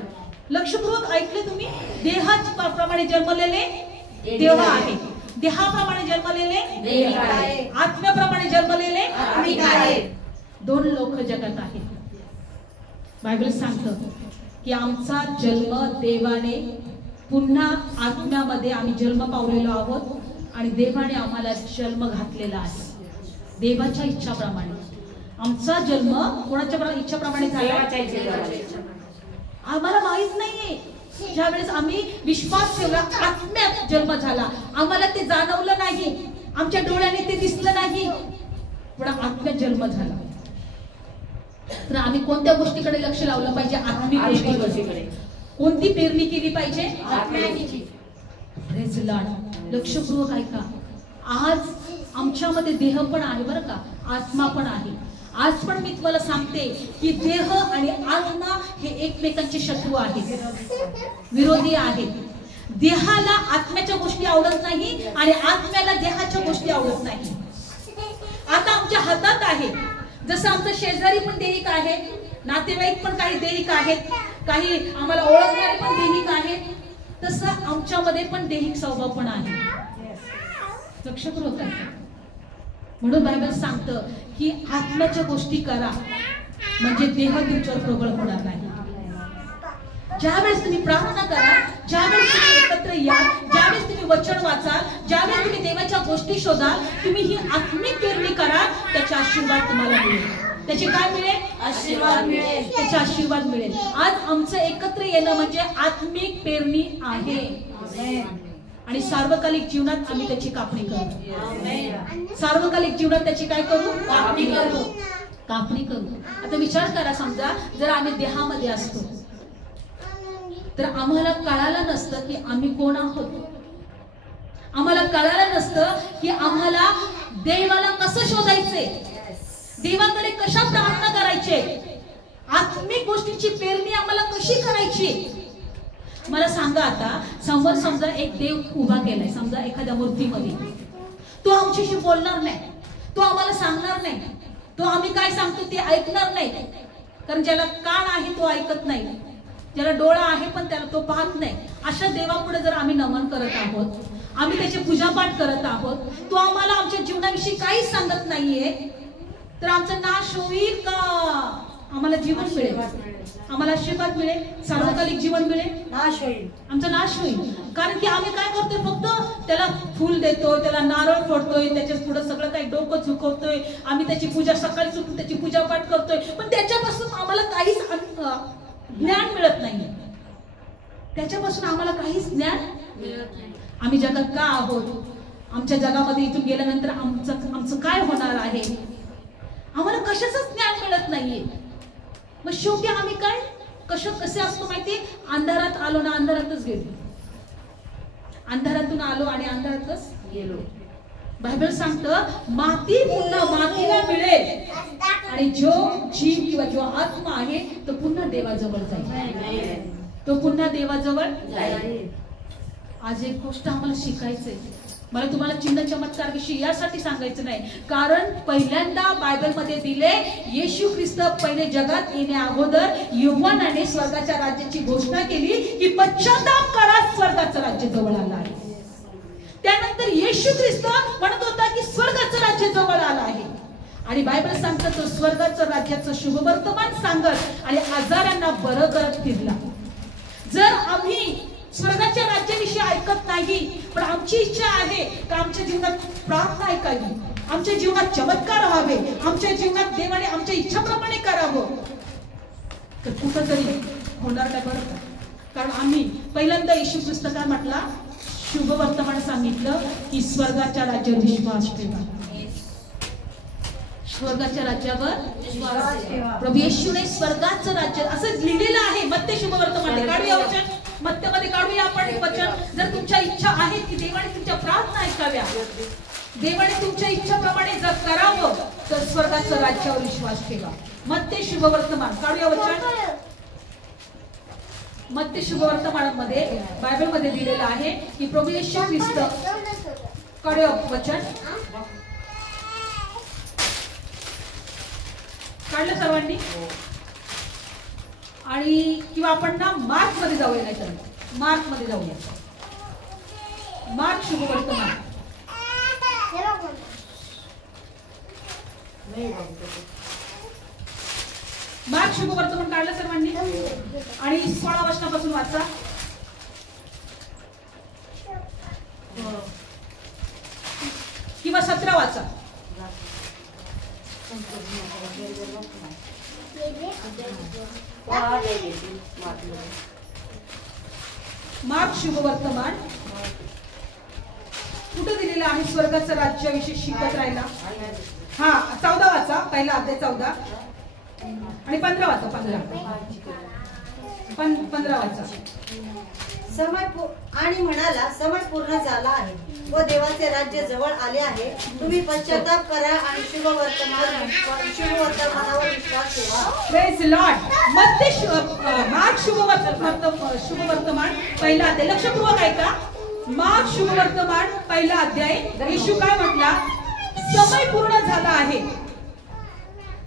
लक्षपूर्वक ऐकले तुम्ही? देहाप्रमाणे जन्मलेले देह आहे, देहाप्रमाणे जन्मलेले देह आहे, आत्म्याप्रमाणे जन्मलेले आत्मिक आहे. दोन लोक जगात आहेत. बायबल सांगतं की आमचा जन्म देवाने पुन्हा आत्म्यामध्ये आम्ही जन्म पावलेलो आहोत आणि देवाने आम्हाला जन्म घातलेला आहे. देवाच्या इच्छाप्रमाणे आमचा जन्म कोणाच्या इच्छाप्रमाणे झाला? आम्हाला माहित नाहीये. ज्यावेळेस आम्ही विश्वास ठेवला, आत्म्यात जन्म झाला, आम्हाला ते जाणवलं नाही, आमच्या डोळ्याने ते दिसलं नाही, पण आत्म्यात जन्म झाला. तर आम्ही कोणत्या गोष्टीकडे लक्ष लावलं पाहिजे? आत्मिक गोष्टीकडे. कोणती पेरणी केली पाहिजे? आत्म्याची. Praise lord. लक्षपूर्वक ऐका. आज आमच्यामध्ये देह पण आहे बरं का, आत्मा पण आहे. आज पण मी तुम्हाला सांगते की देह आणि आत्मा हे एकमेकांचे शत्रू आहेत, विरोधी आहेत. देहाला आत्म्याच्या गोष्टी आवडत नाही आणि आत्म्याला देहाच्या गोष्टी आवडत नाही. आता आमच्या हातात आहे, जसं आमचं शेजारी पण देहिक आहे, नातेवाईक पण काही देहिक आहेत, काही आम्हाला ओळखणारे पण देहिक आहेत, तसं आमच्यामध्ये पण देहिक स्वभाव पण आहे. लक्षपूर्वक आहे. म्हणून बायबल सांगतं की आत्म्याच्या गोष्टी करा म्हणजे देह तुमच्यावर प्रबळ होणार नाही. ज्या वेळेस तुम्ही प्रार्थना करा ज्यावेळेस तुम्ही एकत्र याल, ज्यावेळेस तुम्ही वचन वाचाल, ज्यावेळेस तुम्ही देवाच्या गोष्टी शोधाल, तुम्ही ही आत्मिक पेरणी कराल, त्याचे आशीर्वाद तुम्हाला मिळेल. त्याचे काय मिळेल? आशीर्वाद मिळेल. त्याचे आशीर्वाद मिळेल. आज आमचं एकत्र येणं म्हणजे आत्मिक पेरणी आहे. आणि सार्वकालिक जीवनात आम्ही त्याची कापणी करू. सार्वकालिक जीवनात त्याची काय करू? कापणी करू. कापणी करू. आता विचार करा, समजा जर आम्ही देहामध्ये असतो तर आम्हाला कळालं नसतं की आम्ही कोण आहोत. आम्हाला कळालं नसतं की आम्हाला देवाला कसं शोधायचे, देवाकडे कशा प्रार्थना करायचे, आत्मिक गोष्टींची पेरणी आम्हाला कशी करायची. मला सांगा, आता समोर समजा एक देव उभा केलाय, समजा एखाद्या मूर्तीमध्ये. तो आमच्याशी बोलणार नाही, तो आम्हाला सांगणार नाही, तो आम्ही काय सांगतो ते ऐकणार नाही. कारण ज्याला कान आहे तो ऐकत नाही, ज्याला डोळा आहे पण त्याला तो पाहत नाही. अशा देवापुढे जर आम्ही नमन करत आहोत, आम्ही त्याची पूजापाठ करत आहोत, तो आम्हाला आमच्या जीवनाविषयी काहीच सांगत नाहीये, तर आमचा नाश होईल का? आम्हाला जीवन मिळेल, आम्हाला आशीर्वाद मिळेल, सार्वकालिक जीवन मिळेल, नाश होईल, आमचा नाश होईल. कारण की आम्ही काय करतोय, फक्त त्याला फूल देतोय, त्याला नारळ फोडतोय, त्याच्या पुढे सगळं काही डोकं झुकवतोय, आम्ही त्याची पूजा सकाळी सुटून त्याची पूजापाठ करतोय, पण त्याच्यापासून आम्हाला काहीच ज्ञान मिळत नाही. त्याच्यापासून आम्हाला काहीच ज्ञान मिळत नाही. आम्ही जगात का आहोत, आमच्या जगामध्ये इथून गेल्यानंतर आमचं काय होणार आहे, आम्हाला कशाचंच ज्ञान मिळत नाहीये. मग शेवटी आम्ही काय कसे असतो माहितीये, अंधारात आलो ना अंधारातच गेलो, अंधारातून आलो आणि अंधारातच गेलो. बायबल सांगतं माती पुन्हा मातीला मिळेल आणि जो जीव किंवा जो आत्मा आहे तो पुन्हा देवाजवळ जाईल, तो पुन्हा देवाजवळ जाईल. आज एक गोष्ट आम्हाला शिकायचंय. मला तुम्हाला चिन्ह चमत्कार विषयी यासाठी सांगायचं नाही, कारण पहिल्यांदा बायबलमध्ये दिले, येशू ख्रिस्त पहिले जगात येण्या अगोदर युहानाने स्वर्गाच्या राज्याची घोषणा केली की पश्चाताप करा, स्वर्गाचं राज्य जवळ आलं आहे. त्यानंतर येशू ख्रिस्त म्हणत होता की स्वर्गाचं राज्य जवळ आलं आहे. आणि बायबल सांगतं तो स्वर्गाचं राज्याचं शुभवर्तमान सांगत आणि आजारांना बरं करत फिरला. जर आम्ही स्वर्गाच्या राज्याविषयी ऐकत नाही, पण आमची इच्छा आहे की आमच्या जीवनात प्रार्थना ऐकावी, आमच्या जीवनात चमत्कार व्हावे, आमच्या जीवनात देवाने आमच्या इच्छाप्रमाणे करावं, तर कुठंतरी होणार नाही बरं का. कारण आम्ही पहिल्यांदा येशू ख्रिस्त काय म्हटला, शुभ वर्तमान सांगितलं की स्वर्गाच्या राज्यावर विश्वास ठेवा. स्वर्गाच्या राज्यावर प्रभू येशूने स्वर्गाचं राज्य असं लिहिलेलं आहे. मत्ते शुभ वर्तमान काढूया वचन, मत्तेमध्ये काढूया आपण वचन. जर तुमच्या इच्छा आहेत की देवाने तुमच्या प्रार्थना ऐकाव्या, देवाने तुमच्या इच्छाप्रमाणे जर करावं, तर स्वर्गाचं राज्यावर विश्वास ठेवा. मत्ते शुभ वर्तमान काढूया वचन. मत्ते शुभ वर्तमानामध्ये बायबलमध्ये दिलेलं आहे की प्रभू येशू ख्रिस्त, काढूया वचन, काढलं सर्वांनी. आणि किंवा आपण ना मार्क मध्ये जाऊया, नाही तर मार्क मध्ये जाऊया. मार्क शुभ वर्तमान, मार्क शुभ वर्तमान काढलं सर्वांनी. आणि 16 वचनापासून वाचा. किंवा 17 वाचा. मार्क शुभ वर्तमान कुठे दिलेलं आहे, स्वर्गाचं राज्याविषयी शिकत राहिला. हा 14 वाचा, पहिला अध्याय 14 आणि 15 वाचा. 15 वाचा. आणि म्हणाला, समय पूर्ण झाला आहे व देवाचे राज्य जवळ आले आहे. तुम्ही पश्चाताप करा आणि शुभ वर्तमानावर विश्वास ठेवा. Praise Lord. मार्क शुभ वर्तमान पहिला अध्याय, लक्षपूर्वक ऐका. मार्क शुभ वर्तमान पहिला अध्याय. येशू काय म्हटला, समय पूर्ण झाला आहे,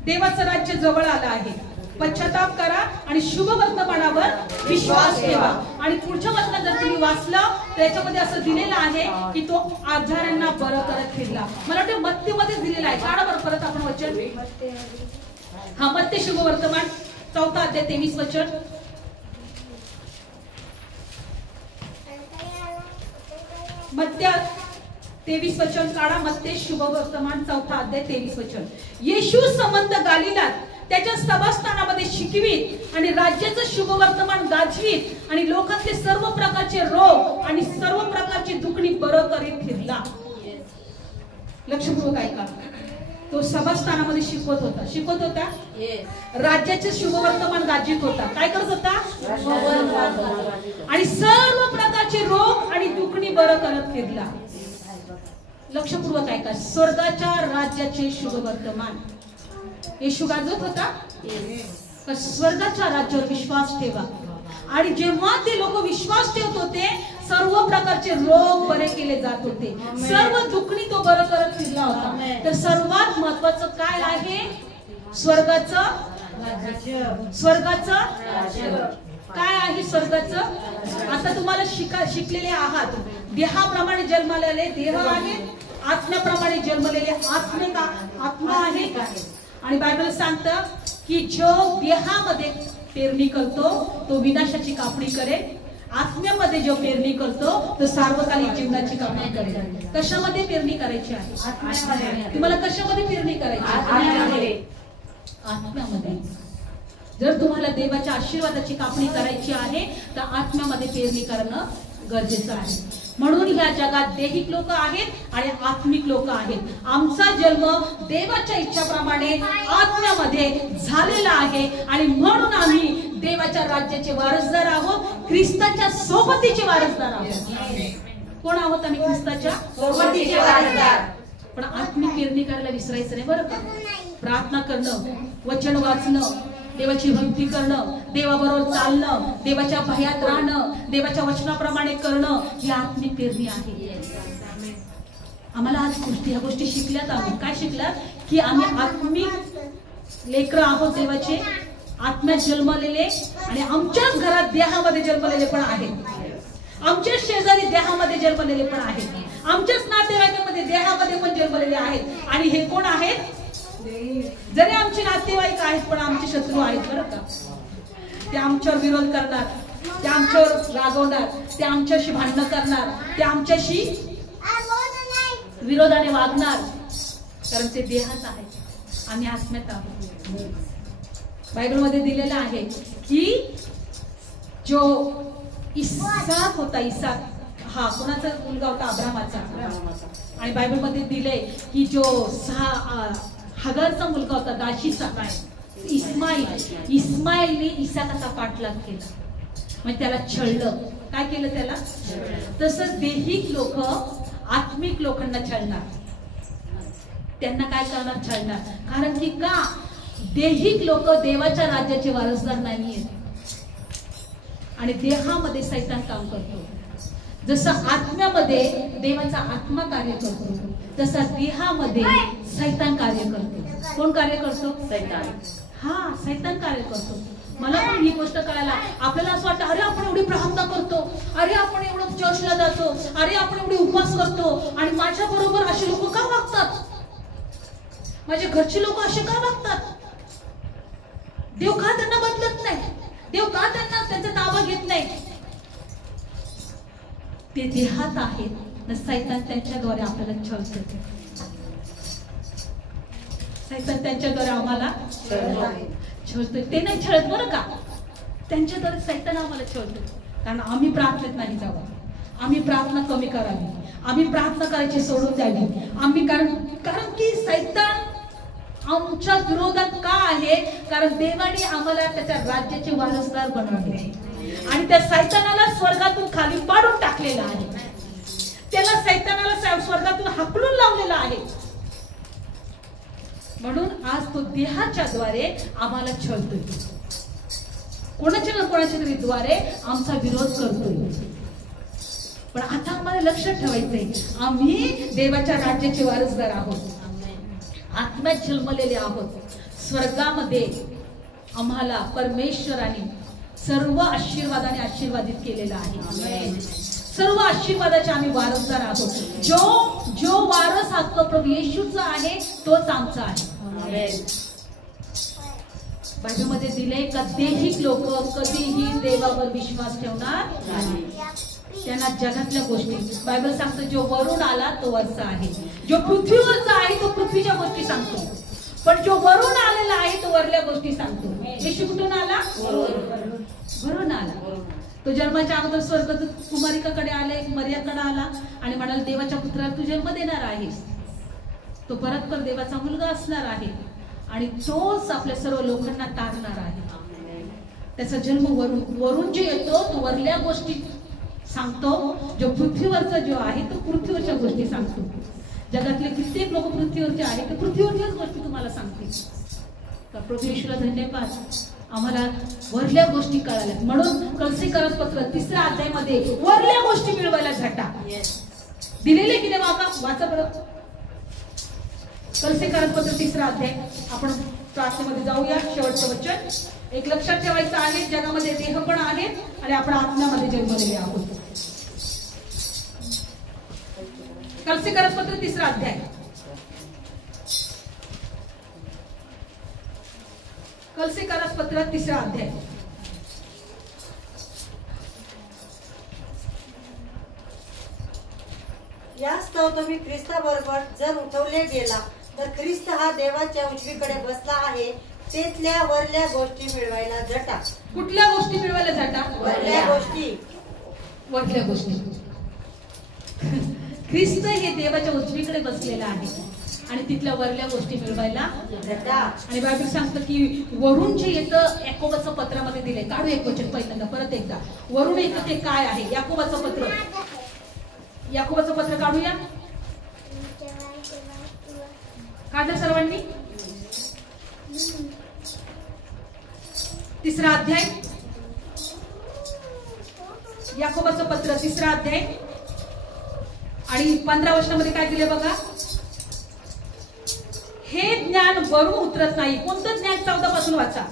देवाचं राज्य जवळ आलं आहे, पश्चाताप करा आणि शुभ वर्तमानावर विश्वास ठेवा. आणि पुढच्या वचनात जर तुम्ही वाचलं तर याच्यामध्ये असं दिलेलं आहे की तो आजारांना बरं करत फिरला. मला वाटतं मत्तेमध्येच दिलेलं आहे. काढा बरं परत आपण वचन. हा मत्ते शुभ वर्तमान 4 अध्याय 23 वचन. मत्ते 23 वचन काढा. मत्ते शुभवर्तमान 4 अध्याय 23 वचन. येशू संबंध गालिलात त्याच्या सभास्थानामध्ये शिकवीत आणि राज्याचं शुभवर्तमान गाजवीत आणि लोकांचे सर्व प्रकारचे रोग आणि सर्व प्रकारची दुखणी बरं करीत फिरला. लक्षपूर्वक ऐका. तो सभास्थानामध्ये शिकवत होता. राज्याचे शुभवर्तमान गाजवीत होता. काय करत होता? आणि सर्व प्रकारचे रोग आणि दुखणी बरं करत फिरला. लक्षपूर्वक ऐका. स्वर्गाच्या राज्याचे शुभवर्तमान येशू गाजवत होता. स्वर्गाच्या राज्यावर विश्वास ठेवा. आणि जेव्हा ते लोक विश्वास ठेवत होते सर्व प्रकारचे रोग बरे केले जात होते. सर्व दुखणी तो बरं करत फिरला होता. तर सर्वात महत्वाचं काय आहे? स्वर्गाचं काय आहे? स्वर्गाचं. आता तुम्हाला शिकलेले आहात. देहाप्रमाणे जन्मलेले देह आहे, आत्म्याप्रमाणे जन्मलेले आत्मा आहे. आणि बायबल सांगतं की जो देहामध्ये पेरणी करतो तो विनाशाची कापणी करेल, आत्म्यामध्ये जो पेरणी करतो तो सार्वकालिक जीवनाची कापणी करेल. कशामध्ये पेरणी करायची आहे? तुम्हाला कशामध्ये पेरणी करायची? आत्म्यामध्ये. जर तुम्हाला देवाच्या आशीर्वादाची कापणी करायची आहे तर आत्म्यामध्ये पेरणी करणं गरजेचं आहे. म्हणून ह्या जगात दैहिक लोक आहेत आणि आत्मिक लोक आहेत. आमचा जन्म देवाच्या इच्छाप्रमाणे आत्म्यामध्ये झालेला आहे आणि म्हणून आम्ही देवाच्या राज्याचे वारसदार आहोत, ख्रिस्ताच्या सोबतीचे वारसदार आहोत. कोण आहोत आम्ही? ख्रिस्ताच्या सोबतीचे वारसदार. पण आत्मिक पेरणी करायला विसरायचं नाही बरं का. प्रार्थना करणं, वचन वाचणं, देवाची भक्ती करणं, देवाबरोबर चालणं, देवाच्या भयात राहणं, देवाच्या वचनाप्रमाणे करणं ही आत्मिक पेरणी आहे. आम्हाला आज ह्या गोष्टी शिकल्यात. आम्ही काय शिकलात? की आम्ही आत्मिक लेकरं आहोत देवाचे, आत्म्यात जन्मलेले आणि आमच्याच घरात देहामध्ये जन्मलेले पण आहेत, आमच्या शेजारी देहामध्ये जन्मलेले पण आहेत, आमच्याच नातेवाईकांमध्ये देहामध्ये पण जन्मलेले आहेत. आणि हे कोण आहेत? जरी आमचे नातेवाईक आहेत पण आमचे शत्रू आहेत बरं का. ते आमच्यावर विरोध करणार, ते आमच्यावर रागवणार, ते आमच्याशी भांडणं करणार, ते आमच्याशी विरोधाने वागणार, कारण ते देहात आहेत, आम्ही आत्म्यात आहोत. बायबलमध्ये दिलेलं आहे की जो इसाक होता, इसाक हा कोणाचा मुलगा होता? अब्रामाचा. आणि बायबलमध्ये दिले की जो हगारचा मुलगा होता, दाशीचा इस्माईलने इसाकाचा पाठलाग केला, म्हणजे त्याला छळलं. काय केलं त्याला? तसंच दैहिक लोक आत्मिक लोकांना छळणार. त्यांना काय करणार? छळणार. कारण की का? दैहिक लोक देवाच्या राज्याचे वारसदार नाहीयेत आणि देहामध्ये सैतान काम करतो. जसं आत्म्यामध्ये देवाचा आत्मा कार्य करतो तसा देहामध्ये सैतान कार्य करतो. कोण कार्य करतो? सैतान. हा, सैतान कार्य करतो. मला पण ही गोष्ट कळायला आपल्याला असं वाटतं, अरे आपण एवढी प्रार्थना करतो, अरे आपण एवढं चर्चला जातो, अरे आपण एवढे उपवास करतो आणि माझ्या बरोबर असे लोक का वागतात? माझे घरचे लोक असे का वागतात? देव का त्यांना बदलत नाही? देव का त्यांचा ताबा घेत नाही? ते देहात आहेत, सैतान त्यांच्याद्वारे आपल्याला छळतो. सैतान त्यांच्याद्वारे आम्हाला छळतोय. ते नाही छळत बरं का, त्यांच्याद्वारे सैतान आम्हाला छळतो. कारण आम्ही प्रार्थनेत नाही जावं, आम्ही प्रार्थना कमी करावी, आम्ही प्रार्थना करायची सोडून द्यावी. आम्ही कारण की सैतान आमच्या विरोधात का आहे? कारण देवाने आम्हाला त्याच्या राज्याचे वारसदार बनवले आणि त्या सैतानाला स्वर्गातून खाली पाडून टाकलेलं आहे. त्याला सैतानाला स्वर्गातून हाकलून लावलेला आहे. म्हणून आज तो देहाच्या द्वारे आम्हाला छळतोय, कोणाच्या ना कोणाच्या तरी द्वारे आमचा विरोध करतोय. पण आता आम्हाला लक्षात ठेवायचंय, आम्ही देवाच्या राज्याचे वारसदार आहोत, आत्म्यात जन्मलेले आहोत. स्वर्गामध्ये आम्हाला परमेश्वराने सर्व आशीर्वादाने आशीर्वादित केलेला आहे. सर्व आशीर्वादाचे आम्ही वारसदार आहोत. जो वारस हक्क प्रभू येशूचा आहे तोच आमचा आहे. बायबलमध्ये दिले का दैहिक लोक कधीही देवावर विश्वास ठेवणार नाही. त्यांना जगातल्या गोष्टी, बायबल सांगतं जो वरून आला तो वरचा आहे, जो पृथ्वीवरचा आहे तो पृथ्वीच्या गोष्टी सांगतो, पण जो वरून आलेला आहे तो वरल्या गोष्टी सांगतो. येशू कुठून आला? वरून आला. तो जन्माच्या अगोदर स्वर्गदूत कुमारिकाकडे आले, मरियाकडे आला आणि म्हणाला देवाच्या पुत्राला तू जन्म देणार आहेस, तो परत देवाचा मुलगा असणार आहे आणि तोच आपल्या सर्व लोकांना तारणार आहे. त्याचा जन्म वरून जे येतो तो वरल्या गोष्टी सांगतो, जो पृथ्वीवरचा जो आहे तो पृथ्वीवरच्या गोष्टी सांगतो. जगातले कित्येक लोक पृथ्वीवरचे आहेत ते पृथ्वीवरच्याच गोष्टी तुम्हाला सांगतील. तर प्रभू येशूला धन्यवाद, आम्हाला वरल्या गोष्टी कळाल्या. म्हणून कलसीकरस पत्र 3 अध्यायामध्ये वरल्या गोष्टी मिळवायला झटा दिलेले की नाही बाबा, वाचा बरं. कलसीकरस पत्र 3 अध्याय. आपण प्रार्थनेमध्ये जाऊया. शेवटचं वचन एक लक्षात ठेवायचं आहे, जगामध्ये देह पण आहे आणि आपण आत्म्यामध्ये जन्मलेले आहोत. कलसीकरस पत्र 3 अध्याय. कलसीकरस पत्र 3 अध्याय. यास्तव तुम्ही ख्रिस्ताबरोबर जर उठवले गेला तर ख्रिस्त हा देवाच्या उजवीकडे बसला आहे, तेथल्या वरल्या गोष्टी मिळवायला झटा. कुठल्या गोष्टी मिळवायला झटा? वरल्या गोष्टी. वरल्या गोष्टी. ख्रिस्त हे देवाच्या उजवीकडे बसलेला आहे आणि तिथल्या वरल्या गोष्टी मिळवायला झटा. आणि बायबल सांगतं की वरून जे येतं याकोबाचं पत्रामध्ये दिले. काढू एक वचन पहिल्यांदा परत एकदा. वरून येतं ते काय आहे? याकोबाचं पत्र. याकोबाचं पत्र काढूया. काढलं सर्वांनी? 3 अध्याय. याकोबाचं पत्र 3 अध्याय आणि 15 वचनामध्ये काय दिले बघा. हे ज्ञान वरून उतरत नाही. कोणतं ज्ञान? 14 पासून वाचा.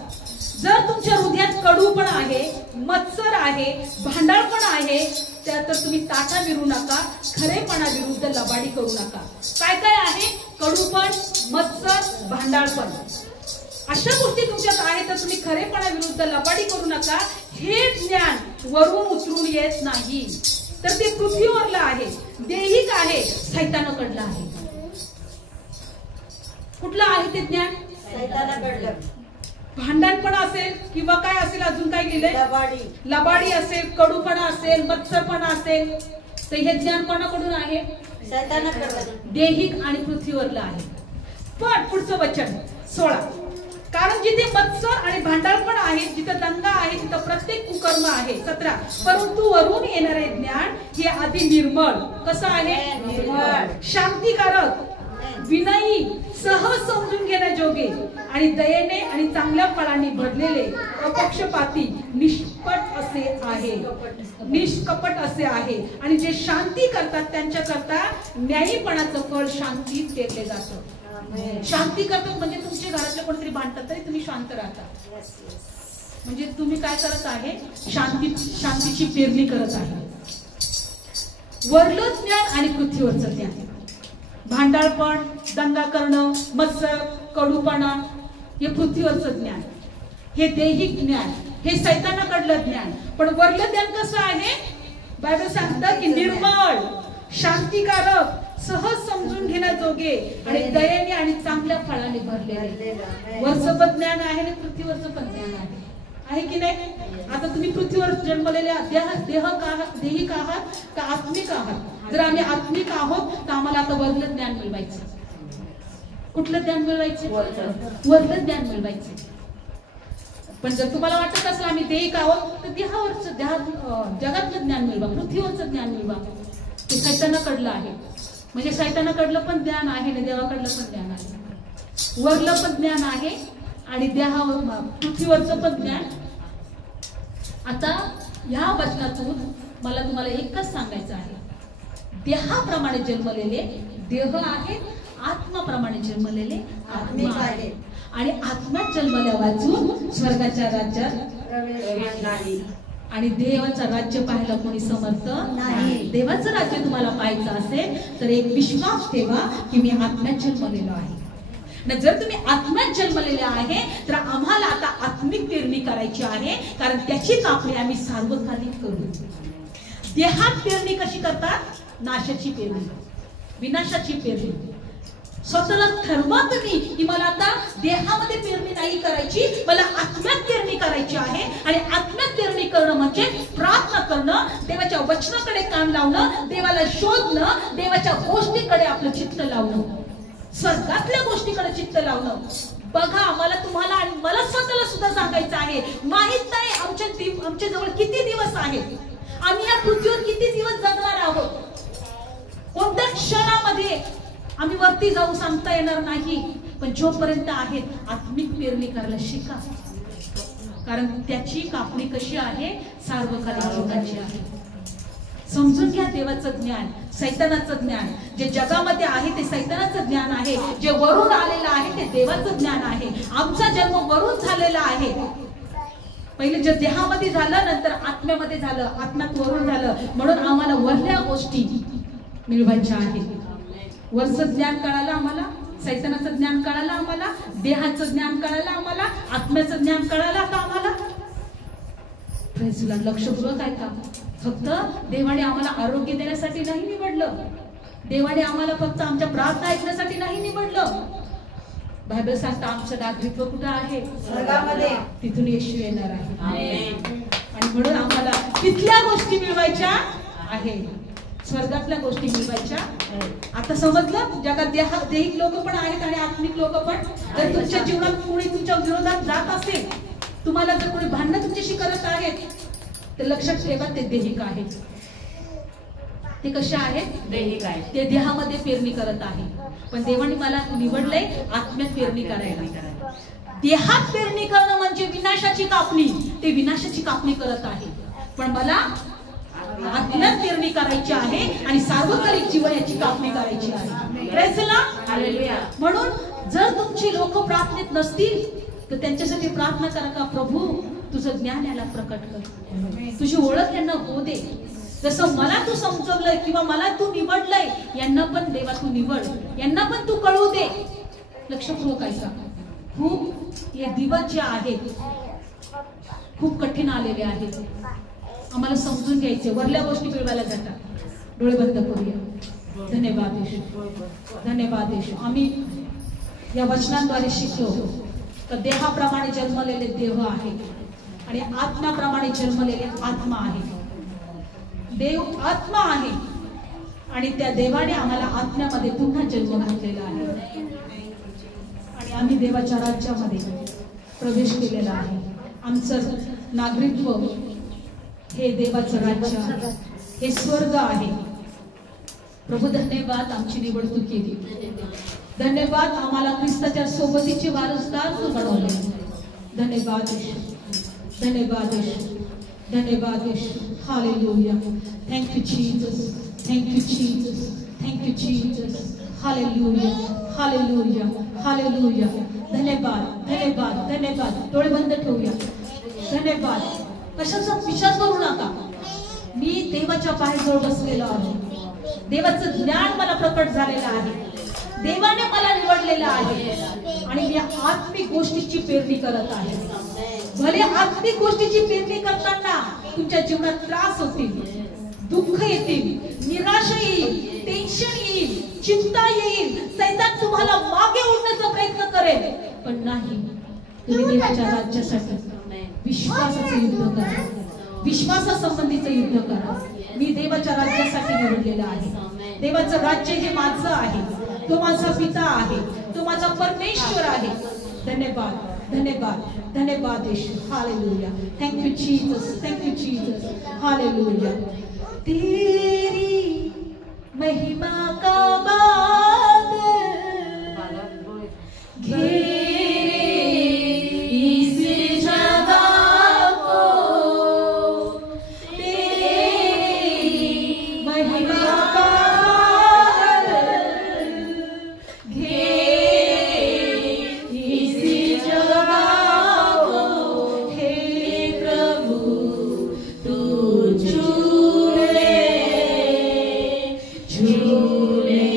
जर तुमच्या हृदयात कडूपण आहे, मत्सर आहे, भांडाळपण आहे, तर तुम्ही ताटा विरू नका, खरेपणा विरुद्ध लबाडी करू नका. काय काय आहे? कडूपण, मत्सर, भांडाळपण. अशा गोष्टी तुमच्यात आहेत तर तुम्ही खरेपणा विरुद्ध लबाडी करू नका. हे ज्ञान वरून उतरून येत नाही, तर ते पृथ्वीवरलं आहे, दैहिक आहे, सैतानाकडलं आहे. कुठलं आहे ते ज्ञान? सैतानाकडलं. भांडणपणा असेल किंवा काय असेल, अजून काय लिहिलंय? लबाडी असेल, कडूपणा असेल, मत्सरपणा असेल, तर हे ज्ञान कोणाकडून आहे? सैतानाकडलं. दैहिक आणि पृथ्वीवरलं आहे. पण पुढचं वचन 16. कारण जिथे मत्सर आणि भांडाळपण आहे, जिथं दंगा आहे, तिथं प्रत्येक कुकर्म आहे. 17. परंतु वरून येणारे ज्ञान हे आधी निर्मळ. कसं आहे? निर्मळ, शांतिकारक, विनयी, सहज समजून घेण्याजोगे आणि दयेने आणि चांगल्या फळांनी भरलेले, अपक्षपाती, निष्कपट असे आहे. आणि जे शांती करतात त्यांच्याकरता न्यायीपणाचं फळ शांतीत पेरले जातं. शांती करतात म्हणजे तुमच्या घरातले कोणतरी भांडतात तरी तुम्ही शांत राहता. म्हणजे तुम्ही काय करत आहे? शांतीची पेरणी करत आहे. वरलं ज्ञान आणि पृथ्वीवरचं ज्ञान. भांडाळपण, दंगा करणं, मत्सर, कडूपणा हे पृथ्वीवरचं ज्ञान, हे दैहिक ज्ञान, हे सैतानाकडलं ज्ञान. पण वरलं ज्ञान कसं आहे? बायबल सांगतं की निर्मळ, शांतिकारक, सहज समजून घेण्याजोगे आणि दयेने आणि चांगल्या फळाने भरलेले. वरचं पण ज्ञान आहे आणि पृथ्वीवरचं पण ज्ञान आहे की नाही? आता तुम्ही पृथ्वीवर जन्मलेले दैहिक आहात का आत्मिक आहात? जर आम्ही आत्मिक आहोत तर आम्हाला आता वरलं ज्ञान मिळवायचं. कुठलं ज्ञान मिळवायचं? वरलं ज्ञान मिळवायचं. पण जर तुम्हाला वाटत असलं आम्ही दैहिक आहोत तर देहावरचं जगातलं ज्ञान मिळवा, पृथ्वीवरचं ज्ञान मिळवा. ते सैतानाकडलं आहे. म्हणजे सैतानाकडलं पण ज्ञान आहे आणि देवाकडलं पण ज्ञान आहे. वरलं पण ज्ञान आहे आणि पृथ्वीवरचं पण ज्ञान. आता ह्या वचनातून मला तुम्हाला एकच सांगायचं आहे. देहाप्रमाणे जन्मलेले देह आहेत, आत्माप्रमाणे जन्मलेले आत्मा आहे. आणि आत्म्यात जन्मल्या वाचून स्वर्गाच्या राज्यात प्रवेश नाही. आणि देवाचं राज्य पाहायला कोणी समर्थ नाही. देवाचं राज्य तुम्हाला पाहायचं असेल तर एक विश्वास ठेवा की मी आत्म्यात जन्मलेलो आहे. जर तुम्ही आत्म्यात जन्मलेले आहे तर आम्हाला आता आत्मिक पेरणी करायची आहे, कारण त्याची कापणी आम्ही सार्वकालिक करू. देहात पेरणी कशी करतात? नाशाची पेरणी, विनाशाची पेरणी. स्वतःला ठरवा तुम्ही की मला आता देहामध्ये पेरणी नाही करायची, मला आत्म्यात पेरणी करायची आहे. आणि आत्म्यात पेरणी करणं म्हणजे प्रार्थना करणं, देवाच्या वचनाकडे कान लावणं, देवाला शोधणं, देवाच्या गोष्टीकडे आपलं चित्त लावणं, स्वर्गातल्या गोष्टीकडे चित्त लावणं. बघा, मला तुम्हाला आणि मला स्वतःला सुद्धा सांगायचं आहे, माहित नाही आमच्या जवळ किती दिवस आहेत, आम्ही या पृथ्वीवर किती दिवस जगणार आहोत, कोणत्या क्षणामध्ये आम्ही वरती जाऊ सांगता येणार नाही. पण जोपर्यंत आहेत आत्मिक पेरणी करायला शिका, कारण त्याची कापणी कशी आहे? सार्वकालिक जीवनाची आहे. समजून घ्या देवाचं ज्ञान, सैतानाचं ज्ञान. जे जगामध्ये आहे ते सैतानाचं ज्ञान आहे, जे वरून आलेलं आहे ते देवाचं ज्ञान आहे. आमचा जन्म वरून झालेला आहे. पहिले जे देहामध्ये झालं, नंतर आत्म्यामध्ये झालं, आत्म्यात वरून झालं. म्हणून आम्हाला वरल्या गोष्टी मिळवायच्या आहेत. वरचं ज्ञान कळालं आम्हाला, सैतानाचं ज्ञान कळालं आम्हाला, देहाचं ज्ञान कळालं आम्हाला, आत्म्याचं ज्ञान कळालं आता आम्हाला. लक्षपूर्वक ऐका, फक्त देवाने आम्हाला आरोग्य देण्यासाठी नाही निवडलं, देवाने आम्हाला फक्त आमच्या प्रार्थना ऐकण्यासाठी नाही निवडलं. बायबल सांगतं आमचं नागरिकत्व कुठं आहे? स्वर्गामध्ये. तिथून येशू येणार आहे. आणि म्हणून आम्हाला तिथल्या गोष्टी मिळवायच्या आहे, स्वर्गातल्या गोष्टी मिळवायच्या. आता समजलं? जगात देहिक लोक पण आहेत आणि आत्मिक लोक पण. जर तुमच्या जीवनात कोणी तुमच्या विरोधात जात असेल, तुम्हाला जर कोणी भांडण तुमच्याशी करत आहेत, तर लक्षात ठेवा ते देहिक आहेत. ते कसे आहेत? देहिक आहेत. ते देहामध्ये पेरणी करत आहे. पण देवाने मला निवडलंय आत्म्यात पेरणी करायला. देहात पेरणी करणं म्हणजे विनाशाची कापणी, ते विनाशाची कापणी करत आहे. पण मला आत्म्यात पेरणी करायची आहे आणि सार्वकालिक जीवनाची कापणी करायची आहे. Praise the lord. हालेलुया. म्हणून जर तुमची लोक प्रार्थनेत नसतील तर त्यांच्यासाठी प्रार्थना करा का प्रभू तुझं ज्ञान याला प्रकट कर, तुझी ओळख यांना होऊ दे. जसं मला तू समजवलंय किंवा मला तू निवडलंय, यांना पण देवा तू निवड, यांना पण तू कळू दे. लक्षपूर्वक ऐका, खूप हे दिवस जे आहेत खूप कठीण आलेले आहेत. आम्हाला समजून घ्यायचे, वरल्या गोष्टी मिळवायला जातात. डोळे बंद करूया. धन्यवाद येशू, धन्यवाद येशू. आम्ही या वचनांद्वारे शिकलो तर देहाप्रमाणे जन्मलेले देव आहे आणि आत्म्याप्रमाणे जन्मलेले आत्मा आहे. देव आत्मा आहे आणि त्या देवाने आम्हाला आत्म्यामध्ये पुन्हा जन्म घातलेला आहे आणि आम्ही देवाच्या राज्यामध्ये प्रवेश केलेला आहे. आमचं नागरिकत्व हे देवाचं राज्य आहे, हे स्वर्ग आहे. प्रभू धन्यवाद, आमची निवड तू केली. धन्यवाद, आम्हाला ख्रिस्ताच्या सोबतीचे वारसदार तू बनवले. धन्यवाद येशू, धन्यवाद येशू, धन्यवाद येशू. हालेलुया. Thank you Jesus, thank you Jesus, thank you Jesus. हालेलुया, हालेलुया, हालेलुया. धन्यवाद, धन्यवाद, धन्यवाद. डोळे बंद ठेवूया. धन्यवाद. कशाचा विचार करू नका. मी देवाच्या पायाजवळ बसलेलो आहे. देवाचं ज्ञान मला प्रकट झालेलं आहे. देवाने मला निवडलेलं आहे आणि मी आत्मिक गोष्टीची पेरणी करत आहे. भले आत्मिक गोष्टीची पेरणी करताना तुमच्या जीवनात त्रास होतील, दुःख येतील, निराशा येईल, टेन्शन येईल, चिंता येईल, सैतान तुम्हाला मागे ओढण्याचा प्रयत्न करेल. पण नाही, तुम्ही देवाच्या राज्यासाठी विश्वासाचं युद्ध करा, विश्वासासंबंधीचं युद्ध करा. मी देवाच्या राज्यासाठी निवडलेलं आहे. देवाचं राज्य हे माझं आहे, तो माझा पिता आहे, तो माझा परमेश्वर आहे. धन्यवाद, धन्यवाद, धन्यवाद येशू. हालेलुया. Thank you Jesus, thank you Jesus. हालेलुया. तेरी महिमा का बादल घेरे इस जगह को, तेरी महिमा का बादल घेरे इस जगह को. हे प्रभु तू झूले झूले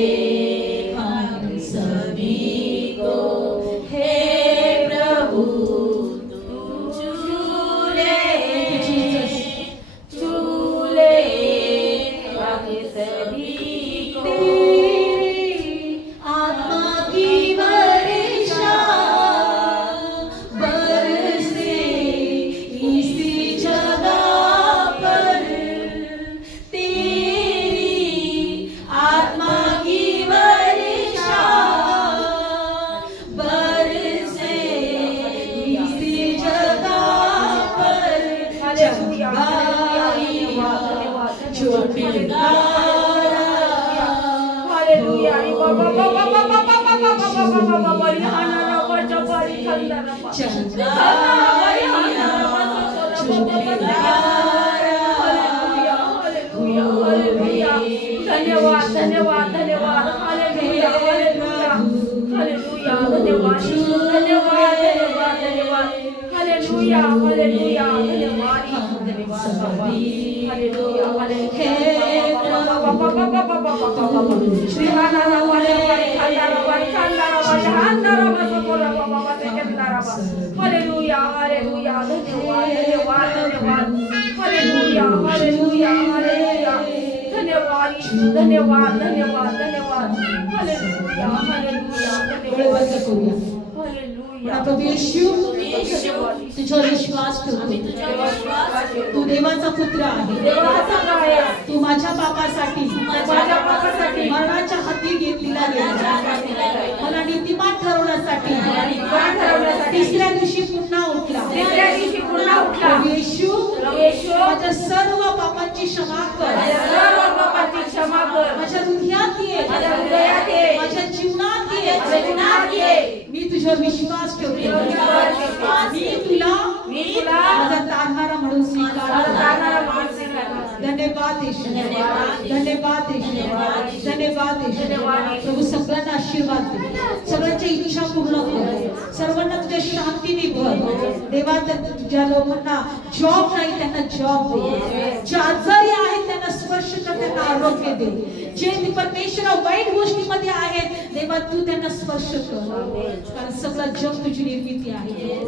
हालेलुया धन्यवाद धन्यवाद धन्यवाद हालेलुया हालेलुया हालेलुया धन्यवाद धन्यवाद धन्यवाद धन्यवाद हालेलुया हालेलुया धन्यवाद धन्यवाद बाबा हालेलुया हालेलुया हालेलुया धन्यवाद धन्यवाद धन्यवाद हालेलुया हालेलुया हालेलुया धन्यवाद धन्यवाद धन्यवाद धन्यवाद हालेलुया हालेलुया धन्यवाद हालेलुया प्रभू येशू तुझ्यावर विश्वास ठेवतो तू देवाचा पुत्र आहे तू माझ्या पापासाठी मरणाच्या हाती घेतलेला गेला मला नीतिमान ठरवण्यासाठी तिसऱ्या दिवशी पुन्हा उठला प्रभू येशू माझ्या सर्व पापांची क्षमा कर माझ्या हृदयात ये माझ्या जीवनात ये मी तुझ्यावर विश्वास ठेवते मी तुला माझा तारणारा म्हणून स्वीकार धन्यवाद येशू धन्यवाद येशू धन्यवाद येशू प्रभू सगळ्यांना आशीर्वाद दे सगळ्यांच्या इच्छा पूर्ण कर सर्वांना तुझ्या शांतीने भर देवा ज्या लोकांना जॉब नाही त्यांना जॉब दे जे आजारी आहेत त्यांना स्पर्श कर त्यांना आरोग्य दे जे परमेश्वर वाईट गोष्टीमध्ये आहेत देवा तू त्यांना स्पर्श कर कारण सगळं जग तुझी निर्मिती आहे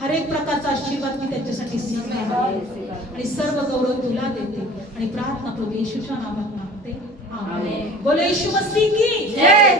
हर एक प्रकारचा आशीर्वाद मी त्यांच्यासाठी स्वीकार आणि सर्व गौरव तुला देते आणि प्रार्थना प्रभू येशूच्या नावात मागते आमेन बोलो येशू मसीह की जय।